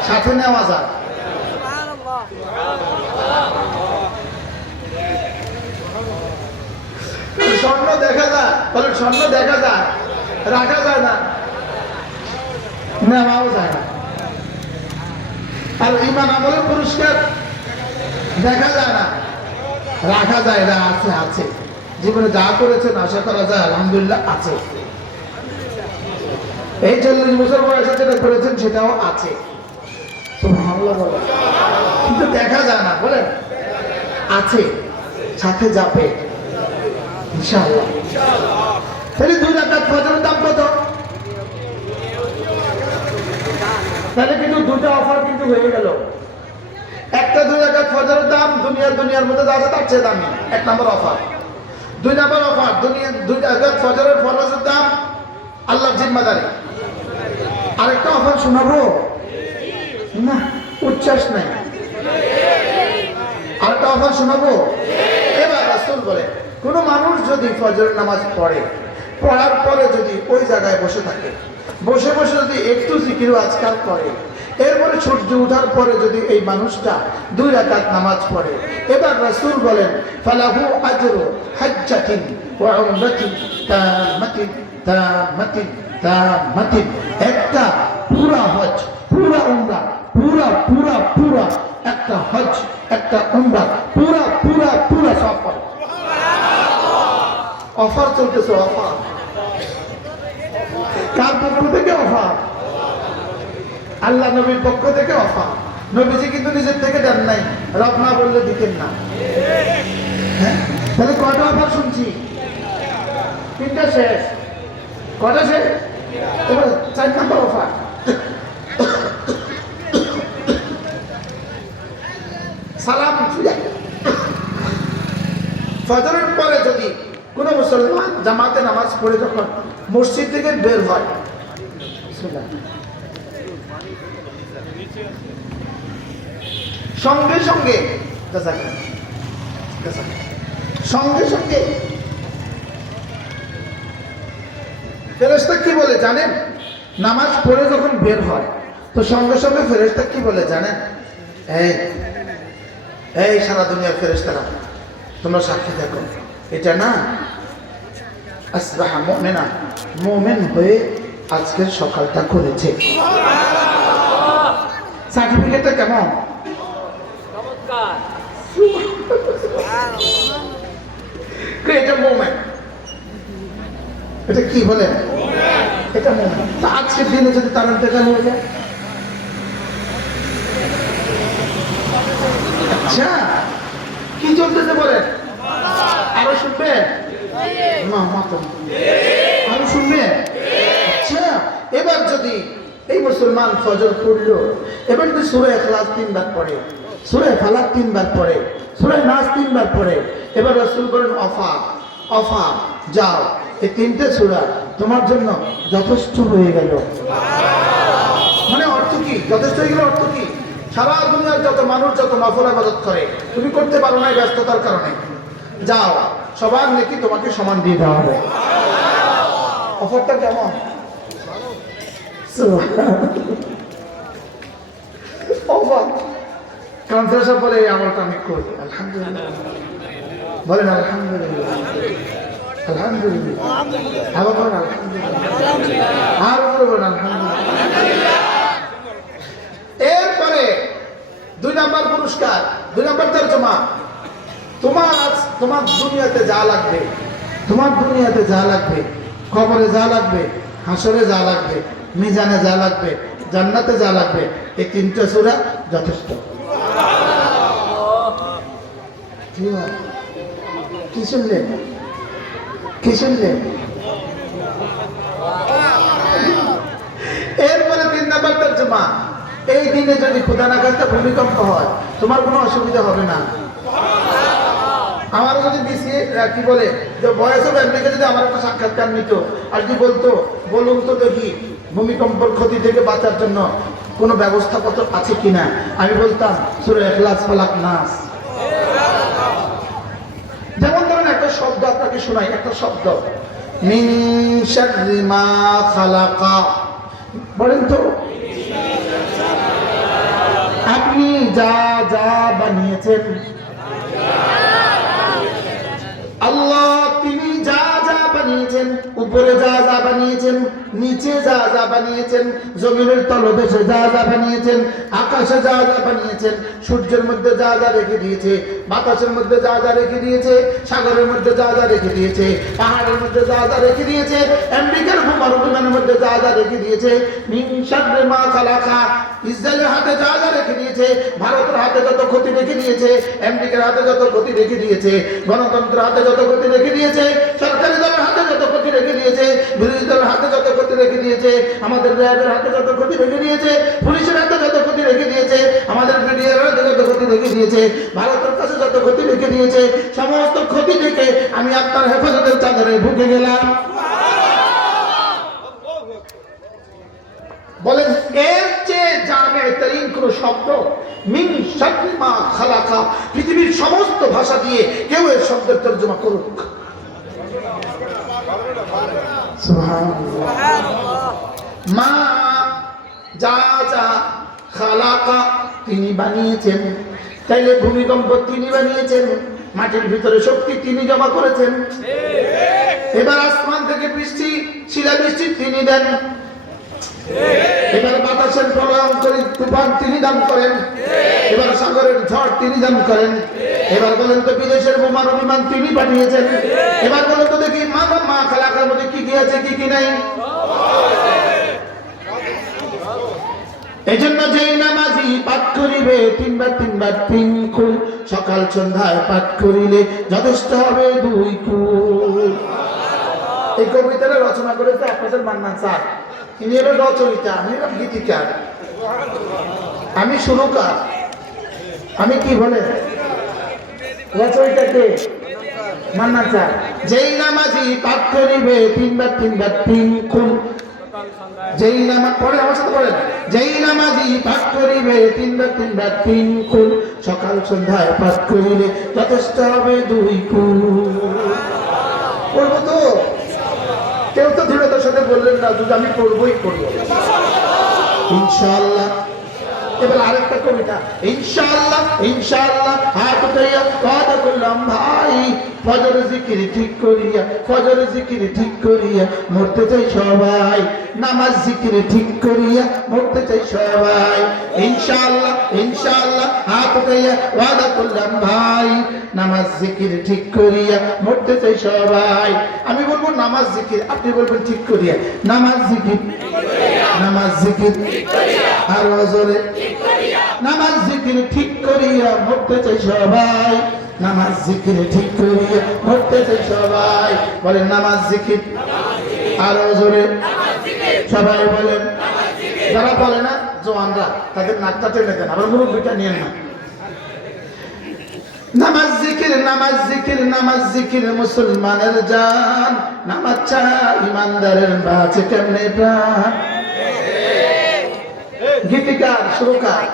সাথে নেওয়া যায়। স্বর্ণ দেখা যায়, বলেন স্বর্ণ দেখা যায়, রাখা যায় না, নেওয়াও যায় না। আর ঈমান আমলের পুরস্কার দেখা যায় না, রাখা যায় না, আছে আছে। জীবনে যা করেছেন আশা করা যায় আলহামদুলিল্লাহ আছে। এই 40 বছর বয়সে যেটা করেছেন সেটাও আছে, কিন্তু দেখা যায় না। বলেন আছে, সাথে যাবে ইনশাআল্লাহ। তাহলে 2 রাকাত ফজরের দাম কত? তাহলে কিন্তু 2টা অফার কিন্তু হয়ে গেল। একটা 2 রাকাত ফজরের দাম দুনিয়ার মধ্যে আছে তার চেয়ে দামি, 1 নম্বর অফার। 2 নম্বর অফার, 2 রাকাত ফজরের ফরজের দাম আল্লাহর জিম্মাদারি। আরেকটা অফার শোনাবো না, উচ্ছ্বাস নাই। আরেকটা অফার শোনাবো। এবার রাসূল বলে কোন মানুষ যদি ফজরের নামাজ পড়ার পরে যদি ওই জায়গায় বসে থাকে, বসে বসে যদি একটু জিকির ও আজকার করে, এরপরে সূর্য ওঠার পরে যদি এই মানুষটা 2 রাকাত নামাজ পড়ে, এবার রাসূল বলেন ফালাহু আজরু হাজ্জাতিন ওয়া উমরাতিন তামাতিন তামাতিন তামাতিন। একটা পুরা হজ, পুরা উমরা, পুরা একটা হজ, একটা উমরা, পুরা সফর। অফার চলতেছে, অফার। কার পক্ষ থেকে অফার? আল্লাহ নবীর পক্ষ থেকে অফার। নবীজি কিন্তু নিজের থেকে দেন নাই, রব না বললে দিতেন না। হ্যাঁ, তাহলে কয়টা অফার শুনছি? 3টা শেষ। কয়টা শেষ? এবার 4 নম্বর অফার। সালাম ফজরের পরে যদি কোন মুসলমান জামাতে নামাজ পড়ে যখন মসজিদ থেকে বের হয়, সঙ্গে সঙ্গে ফেরেশতা কি বলে জানেন? নামাজ পড়ে যখন বের হয় তো সঙ্গে সঙ্গে ফেরেশতা কি বলে জানেন? এই সারা দুনিয়ার ফেরেশতারা তোমরা সাক্ষী দেখো, এটা না আসবাহা মুমিনা, মুমিন হয়ে আজকের সকালটা করেছে। সার্টিফিকেটটা কেমন? চমৎকার। এটা মুমিন, এটা কি বলে? এটা মুমিন। তা আজকের দিনে যদি তার ইন্তেকাল হয়ে যায়, আচ্ছা কি চলতেছে বলেন? আরো শুনবে? আরো শুনবে? আচ্ছা, এবার যদি এই মুসলমান ফজর পড়লো, এবার যদি সূরা ইখলাস 3 বার পড়ে, সূরা ফালাক 3 বার পড়ে, সূরা নাস 3 বার পড়ে, এবার রাসূল বলেন অফা যাও, এই 3টে সূরা তোমার জন্য যথেষ্ট হয়ে গেল। মানে অর্থ কি? যথেষ্ট হয়ে গেল অর্থ কি? সারা দুনিয়ার যত মানুষ যত নফল ইবাদত করে, তুমি করতে পারো না ব্যস্ততার কারণে, যাও সবার নেকি তোমাকে সমান দিয়ে দেওয়া হবে। অফারটা কেমন? অফার। কাউন্সিলর সাহেব বলে এই আমলটা আমি করি, আলহামদুলিল্লাহ। বলেন আলহামদুলিল্লাহ, আলহামদুলিল্লাহ। আবার বলেন আলহামদুলিল্লাহ, আর বলেন আলহামদুলিল্লাহ। এরপরে 2 নম্বর পুরস্কার, 2 নম্বর তরজমা। তোমার দুনিয়াতে যা লাগবে, তোমার দুনিয়াতে যা লাগবে, কবরে যা লাগবে, হাসরে যা লাগবে, মিজানে যা লাগবে, জান্নাতে যা লাগবে, এই 3টা সূরা যথেষ্ট। কি শুনলেন? কি শুনলেন? এরপরে 3 নম্বর তর্জমা, এই দিনে যদি খোদা না খাস্তা ভূমিকম্প হয় তোমার কোনো অসুবিধা হবে না। আমার যদি বিসিএ কি বলে যে ভয়েস অফ আমেরিকা যদি আমার একটা সাক্ষাৎকার নিত আর যদি বলতো বলুন তো দেখি ভূমিকম্পের ক্ষতি থেকে বাঁচার জন্য কোনো ব্যবস্থাপত্র আছে কিনা, আমি বলতাম সূরা ইখলাস, ফালাক, নাস। যেমন ধরেন একটা শব্দ আপনাকে শোনাই, একটা শব্দ মিন শাররি মা খালাকা, বলেন তো আপনি যা যা বানিয়েছেন, আল্লাহ তিনি যা যা বানিয়েছেন, উপরে যা যা বানিয়েছেন, নিচে যা যা বানিয়েছেন, জমিনের তলদেশে যা যা বানিয়েছেন, আকাশে যা যা বানিয়েছেন, সূর্যের মধ্যে যা যা রেখে দিয়েছে, বাতাসের মধ্যে যা যা রেখে দিয়েছে, সাগরের মধ্যে যা যা রেখে দিয়েছে, পাহাড়ের মধ্যে যা যা রেখে দিয়েছে, আমেরিকার মরুভূমির মধ্যে যা যা রেখে দিয়েছে, মিন শাররি মা খালাকা, ইসরায়েলের হাতে যা যা রেখে দিয়েছে, ভারতের হাতে যত ক্ষতি রেখে দিয়েছে, আমেরিকার হাতে যত ক্ষতি রেখে দিয়েছে, গণতন্ত্রের হাতে যত ক্ষতি রেখে দিয়েছে, সরকারি দলের হাতে যত ক্ষতি রেখে দিয়েছে, বিরোধী দলের হাতে যত ক্ষতি রেখে দিয়েছে, আমাদের র্যাবের হাতে যত ক্ষতি রেখে দিয়েছে, পুলিশের হাতে যত ক্ষতি রেখে দিয়েছে, আমাদের মিডিয়ার হাতে যত ক্ষতি রেখে দিয়েছে, ভারতের কাছে যত ক্ষতি রেখে দিয়েছে, সমস্ত ক্ষতি থেকে আমি আপনার হেফাজতের চাদরে ঢুকে গেলাম। বলেন এর চেয়ে জামে তরিন কোন শব্দ মিন শাররি মা খালাকা, পৃথিবীর সমস্ত ভাষা দিয়ে কেউ এর শব্দের তর্জমা করুক। সুবহানাল্লাহ। মা যা যা, খালাকা তিনি বানিয়েছেন, তাইলে ভূমিকম্প তিনি বানিয়েছেন, মাটির ভিতরে শক্তি তিনি জমা করেছেন, এবার আসমান থেকে বৃষ্টি শিলাবৃষ্টি তিনি দেন, এবার বাতাসের প্রলয়ঙ্করী তুফান তিনি দান করেন, এবার সাগরের ঝড় তিনি দান করেন, এবার বলেন তো বিদেশের বোমার বিমান তিনি পাঠিয়েছেন, এবার বলেন তো দেখি মা মা খালাকার মধ্যে কি কি আছে কি কি নাই। এই জন্য যেই নামাজি পাঠ করিবে 3 বার 3 বার 3 কুল, সকাল সন্ধ্যায় পাঠ করিলে যথেষ্ট হবে 2 কুল। এই কবিতাটা রচনা করেছে আপনাদের মান্নান স্যার, ইনি হলো রচয়িতা, আমি হলাম গীতিকার, আমি সুরকার, আমি কি বলে রচয়িতাকে মান্নান স্যার। যেই নামাজি পাঠ করিবে 3 বার 3 বার 3 কুল, যেই নামাজ পড়ে আমার সাথে পড়েন, যেই নামাজি পাঠ করিবে 3 বার 3 বার 3 কুল, সকাল সন্ধ্যায় পাঠ করিলে যথেষ্ট হবে 2 কুল। পড়বো তো? কেউ তো দৃঢ়তার সাথে বললেন না, যদি আমি পড়বই পড়বো ইনশাআল্লাহ। এবার আরেকটা কবিতা, ইনশাআল্লাহ ইনশাআল্লাহ হাত উঠাইয়া কথা করলাম ভাই, ফজর জিকির ঠিক করিয়া, ফজর জিকির ঠিক করিয়া মরতে চাই সবাই, নামাজ জিকির ঠিক করিয়া মরতে চাই সবাই, ইনশাআল্লাহ ইনশাআল্লাহ হাত উঠাইয়া ওয়াদা করলাম ভাই, নামাজ জিকির ঠিক করিয়া মরতে চাই সবাই। আমি বলবো নামাজ জিকির, আপনি বলবেন ঠিক করিয়া, নামাজ জিকির, নামাজ জিকির আর জোরে, নামাজ জিকির ঠিক করিয়া মরতে চাই সবাই, নামাজ জিকির ঠিক করিয়া মরতে চাই সবাই। বলেন নামাজ জিকির আর জোরে, সবাই বলেন। যারা বলে না জওয়ানরা তাদের নাকটা টেনে দেন, আবার মুরব্বিটা নিয়ে না। নামাজ জিকির নামাজ জিকির নামাজ জিকির মুসলমানের জান, নামাজ ছাড়া ইমানদারের বাঁচে কেমনে প্রাণ। গীতিকার সুরকার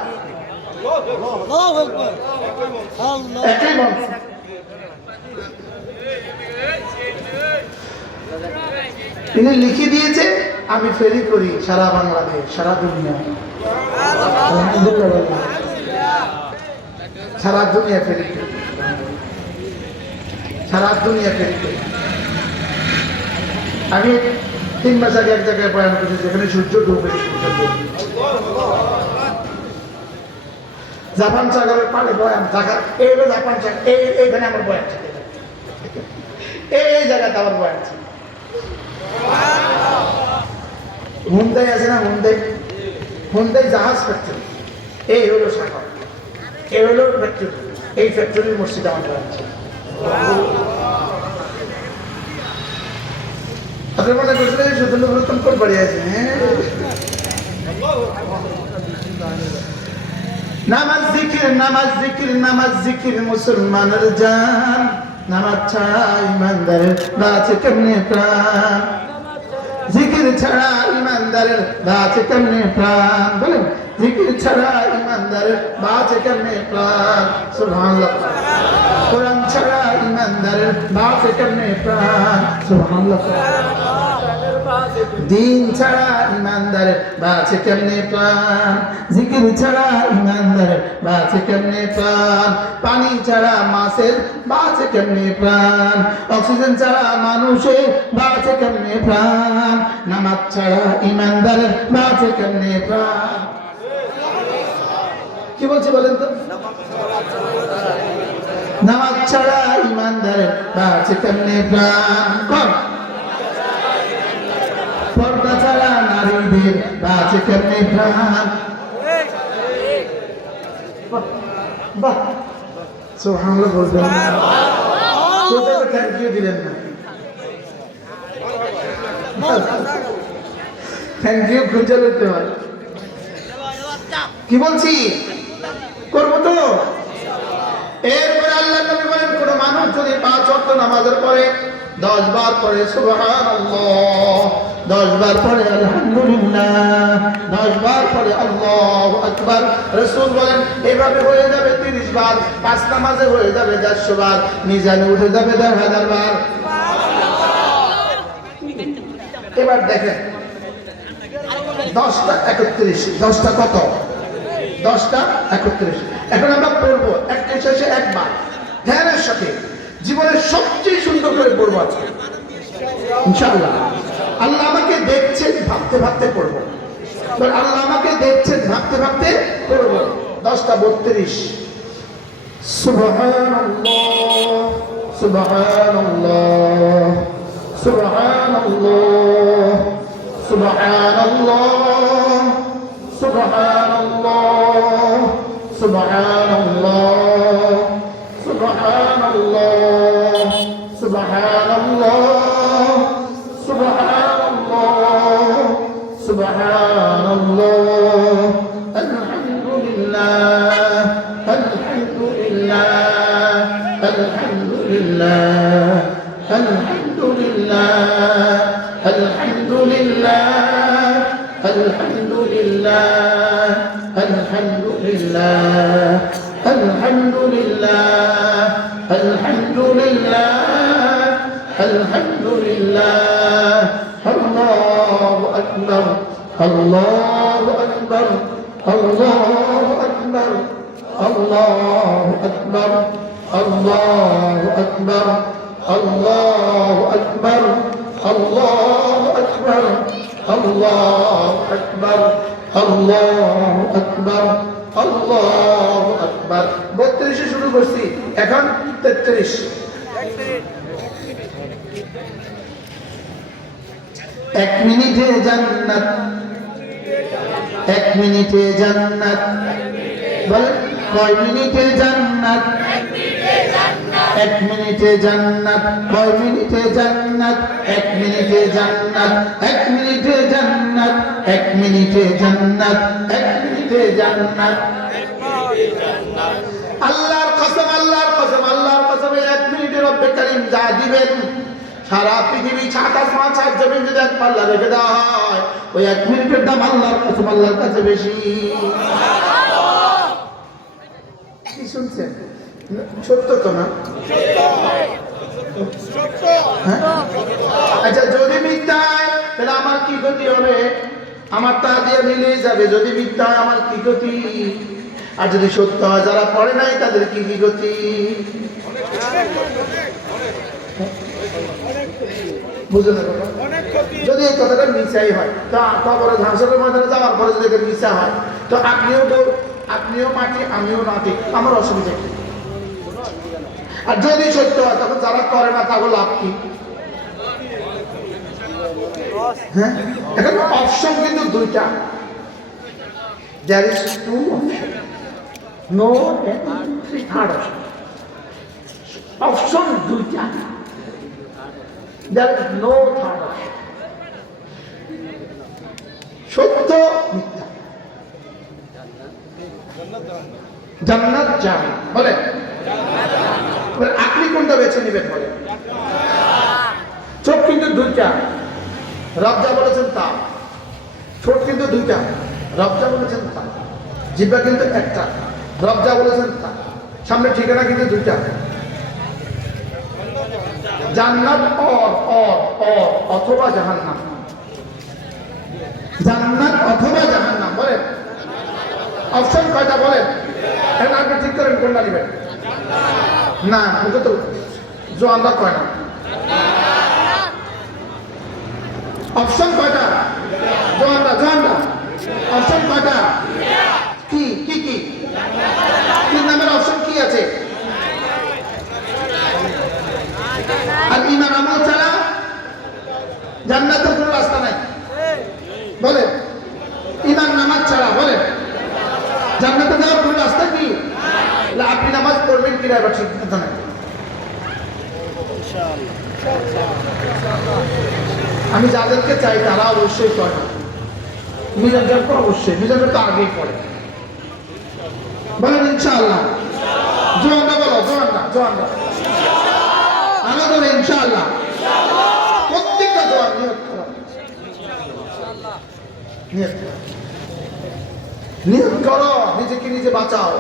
একই মঞ্চ। তিনি লিখে দিয়েছে, আমি ফেরি করি সারা বাংলাদেশ সারা দুনিয়া, সারা দুনিয়া ফেরি করি, সারা দুনিয়া ফেরি করি। আমি 3 মাস আগে এক জায়গায় বয়ান করেছি যেখানে সূর্য ডুবে, জাপান সাগরের পাড়ে বয়ান, এই হলো জাপান সাগর, এইখানে আমার বয়ান ছিল, এই জায়গাতে আমার বয়ান ছিল। হুন্দাই আছে না, হুন্দাই, হুন্দাই জাহাজ ফ্যাক্টরি, এই হলো সাগর, এই হলো ফ্যাক্টরি, এই ফ্যাক্টরির মসজিদ আমার বয়ান ছিল। আপনি মনে করছিলেন সুতরাং পরিবর্তন করে বাড়ি আছে, হ্যাঁ নামাজ জিকির, নামাজ জিকির, নামাজ জিকির মুসলমানের জান। নামাজ ছাড়া ইমানদারের বাঁচে কেমনে প্রাণ? জিকির ছাড়া ইমানদারের বাঁচে কেমনে প্রাণ? বলেন, জিকির ছাড়া ইমানদারের বাঁচে কেমনে প্রাণ? সুবহানাল্লাহ। কোরআন ছাড়া ইমানদারের বাঁচে কেমনে প্রাণ? সুবহানাল্লাহ। দিন ছাড়া ইমানদারের বাঁচে কেমনে প্রাণ? জিকির ছাড়া ইমানদারের বাঁচে কেমনে প্রাণ? পানি ছাড়া মাছের বাঁচে কেমনে প্রাণ? অক্সিজেন ছাড়া মানুষের বাঁচে কেমনে প্রাণ? নামাজ ছাড়া ইমানদারের বাঁচে কেমনে প্রাণ? কি বলছে বলেন তো? নামাজ ছাড়া ইমানদারের বাঁচে কেমনে প্রাণ? কোন পর্দা ছাড়া নারীদের বাঁচে কেমনে প্রাণ? বাহ, সুবহানাল্লাহ বলবেন না, কোথাও থ্যাংক ইউ দিলেন না। থ্যাংক ইউ খুঁজে নিতে হয়। কি বলছি, করবো তো। এরপরে আল্লাহ নবী বলেন, কোন মানুষ যদি 5 ওয়াক্ত নামাজের পরে 10 বার পরে সুবহানাল্লাহ, 10 বার পরে আলহামদুলিল্লাহ, 10 বার পরে আল্লাহু আকবার, রাসূল বলেন এভাবে হয়ে যাবে 30 বার, 5 নামাজে হয়ে যাবে 150 বার, মিজানে উঠে যাবে 1000 বার। এবার দেখেন 10টা 31, 10টা কত? 10টা 31। এখন আমরা পড়বো একটা শেষে একবার ধ্যানের সাথে, জীবনের সবচেয়ে সুন্দর করে পড়বো আজকে ইনশাআল্লাহ। আল্লাহ আমাকে দেখছেন, ভাবতে ভাবতে পড়বো। আল্লাহ আমাকে দেখছেন, ভাবতে ভাবতে পড়বো। 10টা 32। সুবহানাল্লাহ, সুবহানাল্লাহ, সুবহানাল্লাহ, সুবহানাল্লাহ, সুবহানাল্লাহ, সুবহানাল্লাহ, সুবহানাল্লাহ, সুবহানাল্লাহ, সুবহানাল্লাহ, সুবহানাল্লাহ, আলহামদুলিল্লাহ, আলহামদুলিল্লাহ, আলহামদুলিল্লাহ, আলহামদুলিল্লাহ, আলহামদুলিল্লাহ, আলহামদুলিল্লাহ, আলহামদুলিল্লাহ, আলহামদুলিল্লাহ, আলহামদুলিল্লাহ, আলহামদুলিল্লাহ, আল্লাহু আকবার, আল্লাহু আকবার, আল্লাহু আকবার, আল্লাহু আকবার, আল্লাহু আকবার, আল্লাহু আকবার, আল্লাহু আকবার, আল্লাহু আকবার, আল্লাহু আকবার, আল্লাহু আকবার। 32 শুরু করছি, এখন 33। এক মিনিটে জান্নাত, এক মিনিটে জান্নাত, বলেন কয় মিনিটে জান্নাত? এক মিনিটে জান্নাত, কয় মিনিটে জান্নাত? এক মিনিটে জান্নাত, এক মিনিটে জান্নাত, এক মিনিটে জান্নাত, এক মিনিটে জান্নাত। আল্লাহর কসম, আল্লাহর কসম, আল্লাহর কসম, 1 মিনিটে রব্বে কারীম যা দিবেন, সারা পৃথিবী 7 আসমান 7 জমিন যদি এক পাল্লা রেখে দেওয়া হয়, ওই 1 মিনিটের দাম আল্লাহর কসম আল্লাহর কাছে বেশি। কি শুনছেন? সত্য তো না? আচ্ছা, যদি মিথ্যা হয় তাহলে আমার কি ক্ষতি হবে? আমার তা দিয়ে মিলে যাবে। যদি মিথ্যা হয় আমার কি ক্ষতি? আর যদি সত্য হয়, যারা পড়ে নাই তাদের কি কি ক্ষতি? বুঝলেন না? যদি এই কথাটা মিশাই হয়, তা কবরে ঝাঁসের ময়দানে যাওয়ার পরে যদি মিশা হয়, তো আপনিও মাটি আমিও মাটি, আমার অসুবিধা কি? আর যদি সত্য হয়, তখন যারা করে না তাকে লাভ কি? হ্যাঁ, এখন অপশন কিন্তু 2টা। There is 2 option. No and 3rd option. Option 2টা। There is no 3rd option. সত্য মিথ্যা, জান্নাত জাহান্নাম। বলেন আপনি কোনটা বেছে নেবেন? বলেন। চোখ কিন্তু দুইটা, রব যা বলেছেন তা। ঠোঁট কিন্তু দুইটা, রব যা বলেছেন তা। জিহ্বা কিন্তু একটা, রব যা বলেছেন তা। সামনে ঠিকানা কিন্তু দুইটা। জান্নাত অথবা জাহান্নাম, জান্নাত অথবা জাহান্নাম। বলেন অপশন কয়টা? বলেন। এখন আপনি ঠিক করেন কোনটা নেবেন। না ওটা তো জোয়ানরা কয় না। অপশন কয়টা? জোয়ানরা জোয়ানরা। অপশন কয়টা? কি কি কি? তিন নাম্বার অপশন কি আছে? আর ঈমান আমল ছাড়া জান্নাতের কোনো রাস্তা নাই। বলেন ঈমান নামাজ ছাড়া বলেন জান্নাতে যাওয়ার কোনো রাস্তা কি? আপনি নামাজ পড়বেন কিনা এবার ঠিক কথা নাই। আমি যাদেরকে চাই তারা অবশ্যই পড়ে না। মিজানজার তো অবশ্যই, মিজানজার তো আগেই পড়ে। বলেন ইনশাআল্লাহ। জোয়ানরা বলো, জোয়ানরা জোয়ানরা আমরা বলে ইনশাআল্লাহ। প্রত্যেকটা জোয়ান নিয়ত করো, নিয়ত করো, নিজেকে নিজে বাঁচাও,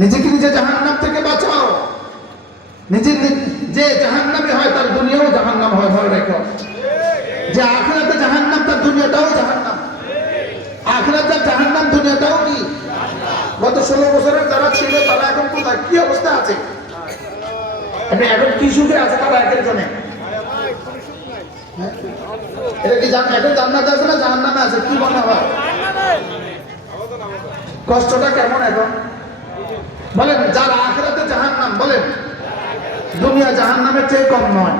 নিজেকে নিজে জাহান্নাম থেকে বাঁচাও। নিজে যে জাহান্নামী হয় তার দুনিয়াও জাহান্নাম হয়। মনে রেখো, যে আখিরাতে জাহান্নাম তার দুনিয়াটাও জাহান্নাম। আখিরাতে জাহান্নাম, দুনিয়াটাও কি? গত 16 বছরের যারা ছিল তারা এখন কোথায়, কি অবস্থা আছে? এখন কি সুখে আছে তারা এক একজনে? এটা কি এখন জান্নাতে আছে না জাহান্নামে আছে? কি মনে হয় কষ্টটা কেমন এখন? বলেন যারা আখিরাতে জাহান্নাম, বলেন দুনিয়া জাহান্নামের চেয়ে কম নয়।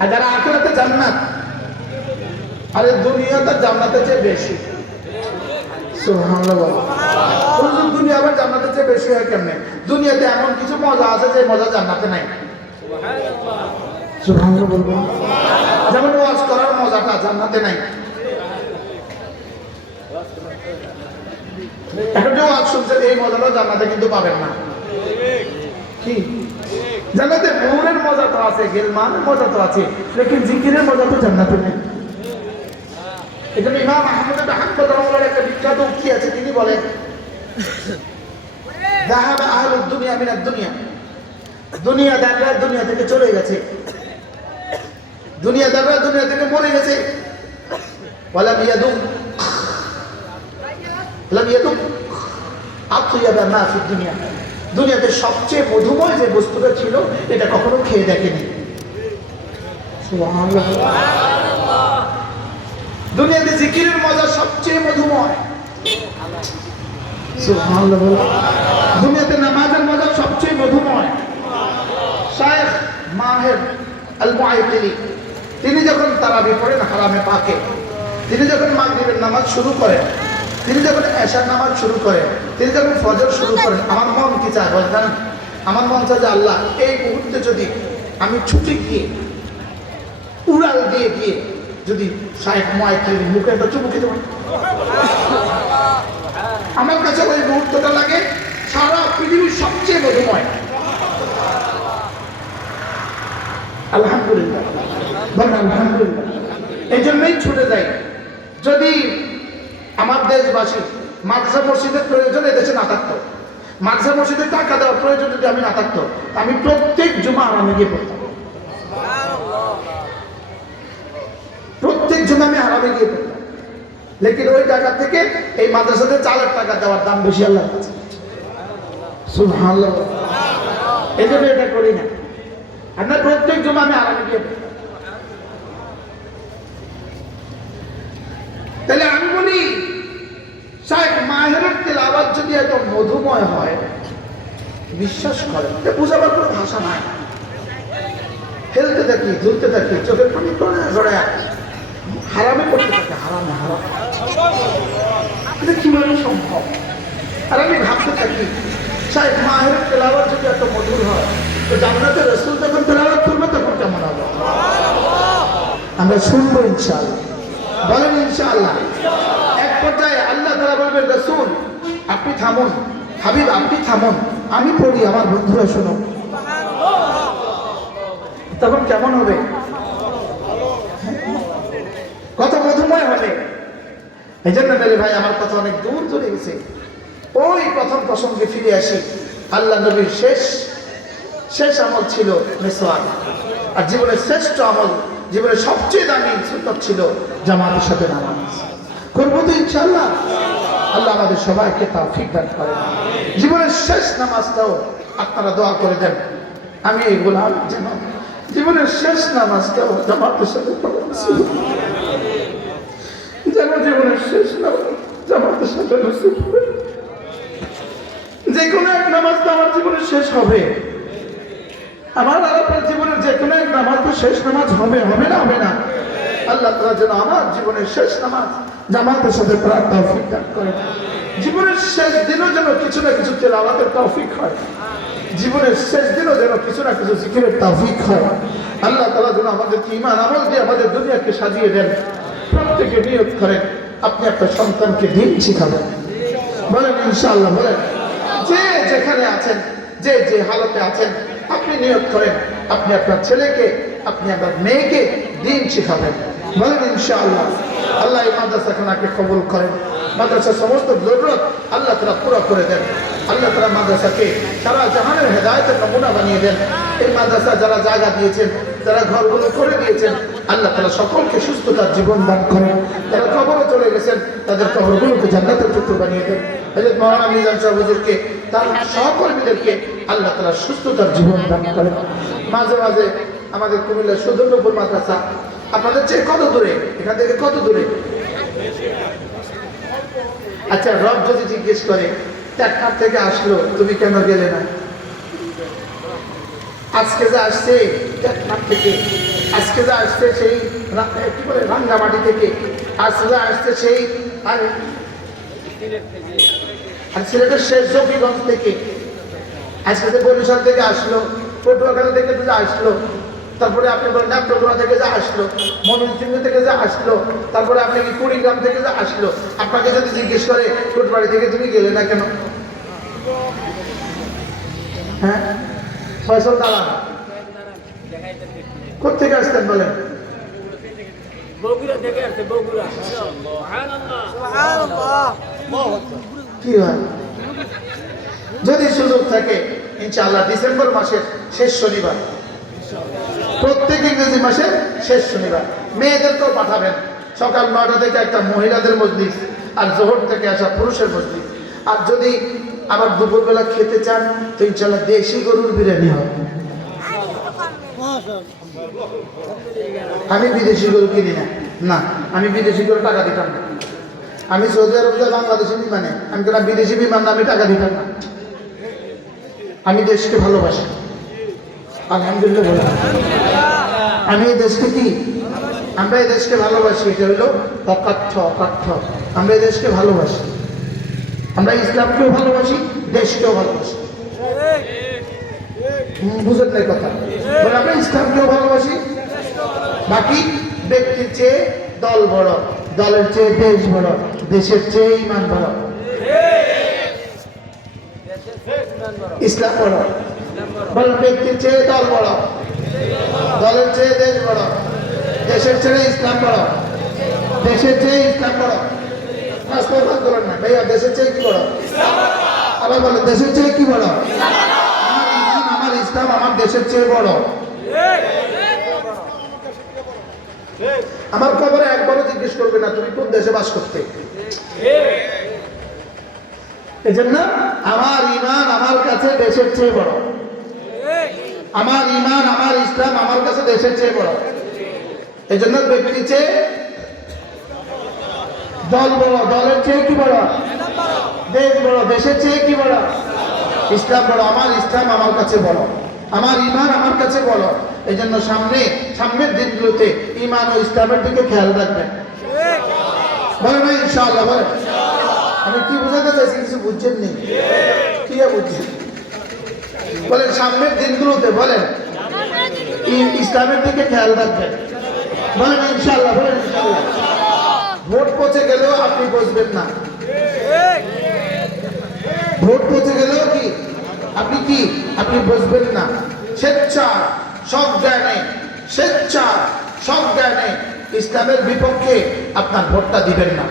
আর যারা আখিরাতে জান্নাত, আরে দুনিয়াটা জান্নাতের চেয়ে বেশি। সুবহানাল্লাহ। দুনিয়া আবার জান্নাতের চেয়ে বেশি হয় কেমনে? দুনিয়াতে এমন কিছু মজা আছে যে মজা জান্নাতে নাই। সুবহানাল্লাহ বলবো। যেমন ওয়াজ করার মজাটা জান্নাতে নাই। এখন যে ওয়াজ শুনছেন এই মজাটা জান্নাতে কিন্তু পাবেন না। কি জান্নাতে নূরের মজা তো আছে, গিলমানের মজা তো আছে, লেকিন জিকিরের মজা তো জান্নাতে নেই। এজন্য ইমাম আহমদ ইবনে হাম্বল রাহিমাহুল্লাহর একটা বিখ্যাত উক্তি আছে, তিনি বলেন যাহাবা আহলুদ দুনিয়া মিনাদ দুনিয়া, দুনিয়াদাররা দুনিয়া থেকে চলে গেছে, দুনিয়াদাররা দুনিয়া থেকে মরে গেছে। ওয়ালাম ইয়াদুম আতইয়াবা মা ফিদ দুনিয়া, দুনিয়াতে সবচেয়ে মধুময় যে বস্তুটা ছিল এটা কখনো খেয়ে দেখেনি। সুবহানাল্লাহ। দুনিয়াতে জিকিরের মজা সবচেয়ে মধুময়। সুবহানাল্লাহ। দুনিয়াতে নামাজের মজা সবচেয়ে মধুময়। শায়খ মাহের আল মুআইতিলি তিনি যখন তারাবি পড়েন হারামে পাকে, তিনি যখন মাগরিবের নামাজ শুরু করেন, তিনি যখন এশার নামাজ শুরু করেন, তিনি যখন ফজর শুরু করেন, আমার মন কি চায় বলেন? আমার মন চায় যে আল্লাহ এই মুহূর্তে যদি আমি ছুটে গিয়ে উড়াল দিয়ে গিয়ে যদি শায়েখ মুআইতিলির মুখে একটা চুমু খেতে পারি, আমার কাছে ওই মুহূর্তটা লাগে সারা পৃথিবীর সবচেয়ে মধুময়। আলহামদুলিল্লাহ বলেন আলহামদুলিল্লাহ। এই জন্যই ছুটে যাই। যদি আমার দেশবাসী মাদ্রাসা মসজিদের প্রয়োজন এদেশে না থাকতো, মাদ্রাসা মসজিদের টাকা দেওয়ার প্রয়োজন যদি আমি না থাকতো, আমি প্রত্যেক জুমা আরামে গিয়ে পড়তাম। প্রত্যেক জুমা আমি আরামে গিয়ে পড়তাম। লেকিন ওই টাকা থেকে এই মাদ্রাসাতে 4 টাকা দেওয়ার দাম বেশি আল্লাহর কাছে। সুবহানাল্লাহ। এই জন্য এটা করি না। আপনার প্রত্যেক জুমা আমি আরামে গিয়ে পড়তাম। তাহলে আমি বলি শায়েখ মাহেরের তেলাওয়াত যদি এত মধুময় হয়, বিশ্বাস করেন বুঝাবার কোনো ভাষা নাই। খেলতে থাকি, ধুলতে থাকি, চোখের পানি ধরে হারামে করতে থাকে, হারামে হারাম। এটা কিভাবে সম্ভব? আর আমি ভাবতে থাকি শায়েখ মাহেরের তেলাওয়াত যদি এত মধুর হয়, তো জান্নাতে রাসূল যখন তেলাওয়াত করবে তখন কেমন হবে? আমরা শুনবো ইনশাআল্লাহ। বলেন ইনশাআল্লাহ। এক পর্যায়ে আল্লাহ তাআলা বলবেন রাসূল আপনি থামুন হাবিব, আপনি থামুন, আমি পড়ি, আমার বন্ধুরা শোনো। তখন কেমন হবে? কত মধুময় হবে। এই জন্য মেরে ভাই, আমার কথা অনেক দূর চলে গেছে। ওই প্রথম প্রসঙ্গে ফিরে আসি। আল্লাহ নবীর শেষ আমল ছিল মিসওয়াক, আর জীবনের শ্রেষ্ঠ আমল, জীবনের সবচেয়ে দামি সুন্নাত ছিল জামাতের সাথে নামাজ। করবো তো ইনশাআল্লাহ। আল্লাহ আমাদের সবাইকে তৌফিক দান করেন। জীবনের শেষ নামাজটাও আপনারা দোয়া করে দেন, আমি এগুলো যেন জীবনের শেষ নামাজটাও জামাতের সাথে পড়েন, যেন জীবনের শেষ নামাজ জামাতের সাথে নসিব হয়। যে কোনো এক নামাজ তো আমার জীবনের শেষ হবে, আমার আলাপার জীবনের যে কোনো এক নামাজ তো শেষ নামাজ হবে, হবে না? হবে না? আল্লাহ তাআলা যেন আমার জীবনের শেষ নামাজ জামাতের সাথে পড়ার তৌফিক দান করেন। জীবনের শেষ দিনও যেন কিছু না কিছু তেলাওয়াতের তৌফিক হয়, জীবনের শেষ দিনও যেন কিছু না কিছু জিকিরের তৌফিক হয়। আল্লাহ তাআলা যেন আমাদেরকে ঈমান আমল দিয়ে আমাদের দুনিয়াকে সাজিয়ে দেন। প্রত্যেকে নিয়ত করেন আপনি একটা সন্তানকে দিন শিখাবেন, বলেন ইনশাআল্লাহ। বলেন, যে যেখানে আছেন, যে যে হালতে আছেন, আপনি নিয়ত করেন আপনি আপনার ছেলেকে, আপনি আপনার মেয়েকে দিন শিখাবেন, বলেন ইনশাআল্লাহ। আল্লাহ এই মাদ্রাসাখানাকে কবুল করেন, মাদ্রাসার সমস্ত জরুরত আল্লাহ তাআলা পুরো করে দেন। আল্লাহ তাআলা মাদ্রাসাকে সারা জাহানের হেদায়েতের নমুনা বানিয়ে দেন। এই মাদ্রাসা যারা জায়গা দিয়েছেন, যারা ঘরগুলো করে দিয়েছেন, আল্লাহ তাআলা সকলকে সুস্থতার জীবন দান করেন। যারা কবরে চলে গেছেন তাদের কবরগুলোকে জান্নাতের টুকরো বানিয়ে দেন। হযরত মাওলানা মিজান সাহেব হুজুরকে, তার সহকর্মীদেরকে আল্লাহ তাআলা সুস্থতার জীবন দান করেন। মাঝে মাঝে আমাদের কুমিল্লা সুদূরপুর মাদ্রাসা আপনাদের চেয়ে কত দূরে, এখান থেকে কত দূরে? আচ্ছা, রব যদি জিজ্ঞেস করে টেকনাফ থেকে আসলো, তুমি কেন গেলে না? আজকে যে আসছে টেকনাফ থেকে, আজকে যে আসছে সেই কি বলে রাঙ্গামাটি থেকে, আজকে যে আসছে সেই আর সিলেটের শেষ জকিগঞ্জ থেকে, আজকে যে বরিশাল থেকে আসলো, পটুয়াখালী থেকে যে আসলো, তারপরে আপনি বলেন ডাক্তারগোড়া থেকে যে আসলো, ময়মনসিংহ থেকে যে আসলো, তারপরে আপনি কি কুড়িগ্রাম থেকে যে আসলো, আপনাকে যদি জিজ্ঞেস করে কোটবাড়ি থেকে তুমি গেলে না কেন? হ্যাঁ, ফয়সাল দালান কোথেকে আসতেন বলেন? কি হয় যদি সুযোগ থাকে ইনশাআল্লাহ ডিসেম্বর মাসের শেষ শনিবার, প্রত্যেক ইংরেজি মাসের শেষ শনিবার মেয়েদেরকেও পাঠাবেন। সকাল 9টা থেকে একটা মহিলাদের মজলিস, আর জোহর থেকে আসা পুরুষের মজলিস। আর যদি আবার দুপুরবেলা খেতে চান তো ইনশাআল্লাহ দেশি গরুর বিরিয়ানি হবে। আমি বিদেশি গরু কিনি না, না আমি বিদেশি গরু টাকা দিতাম না। আমি সৌদি আরব যাই বাংলাদেশি বিমানে, আমি কেন বিদেশি বিমান আমি টাকা দিতাম না। আমি দেশকে ভালোবাসি, আলহামদুলিল্লাহ বলে আমি এই দেশকে কি, আমরা এই দেশকে ভালোবাসি। এটা হইল অকাঠ্য, অকাঠ্য। আমরা এই দেশকে ভালোবাসি, আমরা ইসলামকেও ভালোবাসি, দেশকেও ভালোবাসি। বুঝেন না কথা? বলে আমরা ইসলামকেও ভালোবাসি। বাকি ব্যক্তির চেয়ে দল বড়, দলের চেয়ে দেশ বড়, দেশের চেয়ে ঈমান বড়, ইসলাম বড়। বলে ব্যক্তির চেয়ে দল বড়, দলের চেয়ে দেশ বড়, দেশের চেয়ে ইসলাম বড়, দেশের চেয়ে ইসলাম বড়। করেন না ভাইয়া, দেশের চেয়ে কি বড়? আবার বলে দেশের চেয়ে কি বড়? আমার ইসলাম আমার দেশের চেয়ে বড়। আমার কবরে একবারও জিজ্ঞেস করবে না তুমি কোন দেশে বাস করতে। এই জন্য আমার ঈমান আমার কাছে দেশের চেয়ে বড়, আমার ঈমান আমার ইসলাম আমার কাছে দেশের চেয়ে বড়। এই জন্য ব্যক্তির চেয়ে দল বড়, দলের চেয়ে কি বড়? দেশ বড়, দেশের চেয়ে কি বড়? ইসলাম বড়। আমার ইসলাম আমার কাছে বড়, আমার ঈমান আমার কাছে বড়। এই জন্য সামনের দিনগুলোতে ঈমান ও ইসলামের দিকে খেয়াল রাখবেন। বলেন না ইনশাআল্লাহ? বলেন। আমি কি বোঝাতে চাইছি কিছু বুঝছেন নি? কি বুঝছেন? বলেন সামনের দিনগুলোতে বলেন ইসলামের দিকে খেয়াল রাখবেন। বলেন ইনশাআল্লাহ? বলেন ইনশাআল্লাহ। ভোট পচে গেলেও আপনি বুঝবেন না, ভোট পৌঁছে গেলেও কি আপনি বুঝবেন না। স্বেচ্ছায় সজ্ঞানে ইসলামের বিপক্ষে আপনার ভোটটা দিবেন না।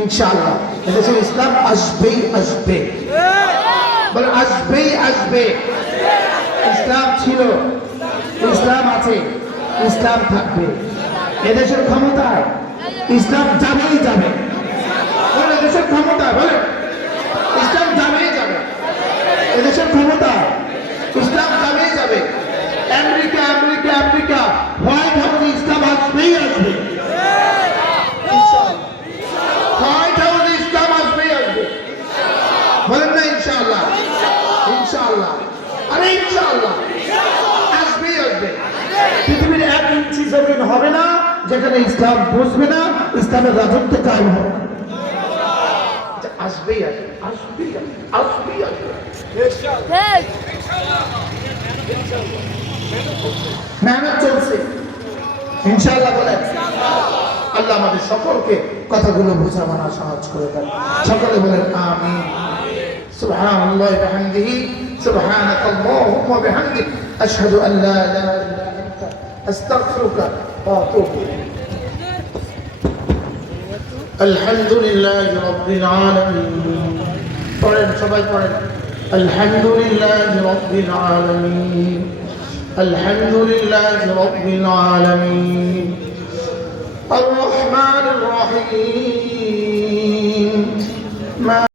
ইনশাআল্লাহ এদেশে ইসলাম আসবে, বলে আসবে। ইসলাম ছিল, ইসলাম আছে, ইসলাম থাকবে। এদেশের ক্ষমতায় ইসলাম যাবে। বলে এদেশের ক্ষমতায়, বলে ইসলাম যাবে। এদেশের ক্ষমতায় ইসলাম যাবে। আমেরিকা হোয়াইট হাউসে ইসলাম আসবে। হোয়াইট হাউসে ইসলাম আসবে। বলেন না ইনশাআল্লাহ। আরে ইনশাআল্লাহ আসবে। পৃথিবীর 1 ইঞ্চি জমিন হবে না যেখানে ইসলাম বসবে না, ইসলামের রাজত্ব কায়েম হবে না। আসবে। মেহনত চলছে ইনশাআল্লাহ। বলেন আল্লাহ আমাদের সকলকে কথাগুলো বোঝা মানা সহজ করে দেন। সকলে বলেন আমিন। সুবহানাল্লাহি ওয়া বিহামদিহি, সুবহানাকাল্লাহুম্মা ওয়া বিহামদিক, আশহাদু আন লা ইলাহা ইল্লা আনতা, আস্তাগফিরুকা ওয়া আতুবু ইলাইক। আলহামদুলিল্লাহি রাব্বিল আলামিন। পড়েন, সবাই পড়েন। আলহামদুলিল্লাহি রাব্বিল আলামিন, আলহামদুলিল্লাহি রাব্বিল আলামিন, আর রহমানির রহিম।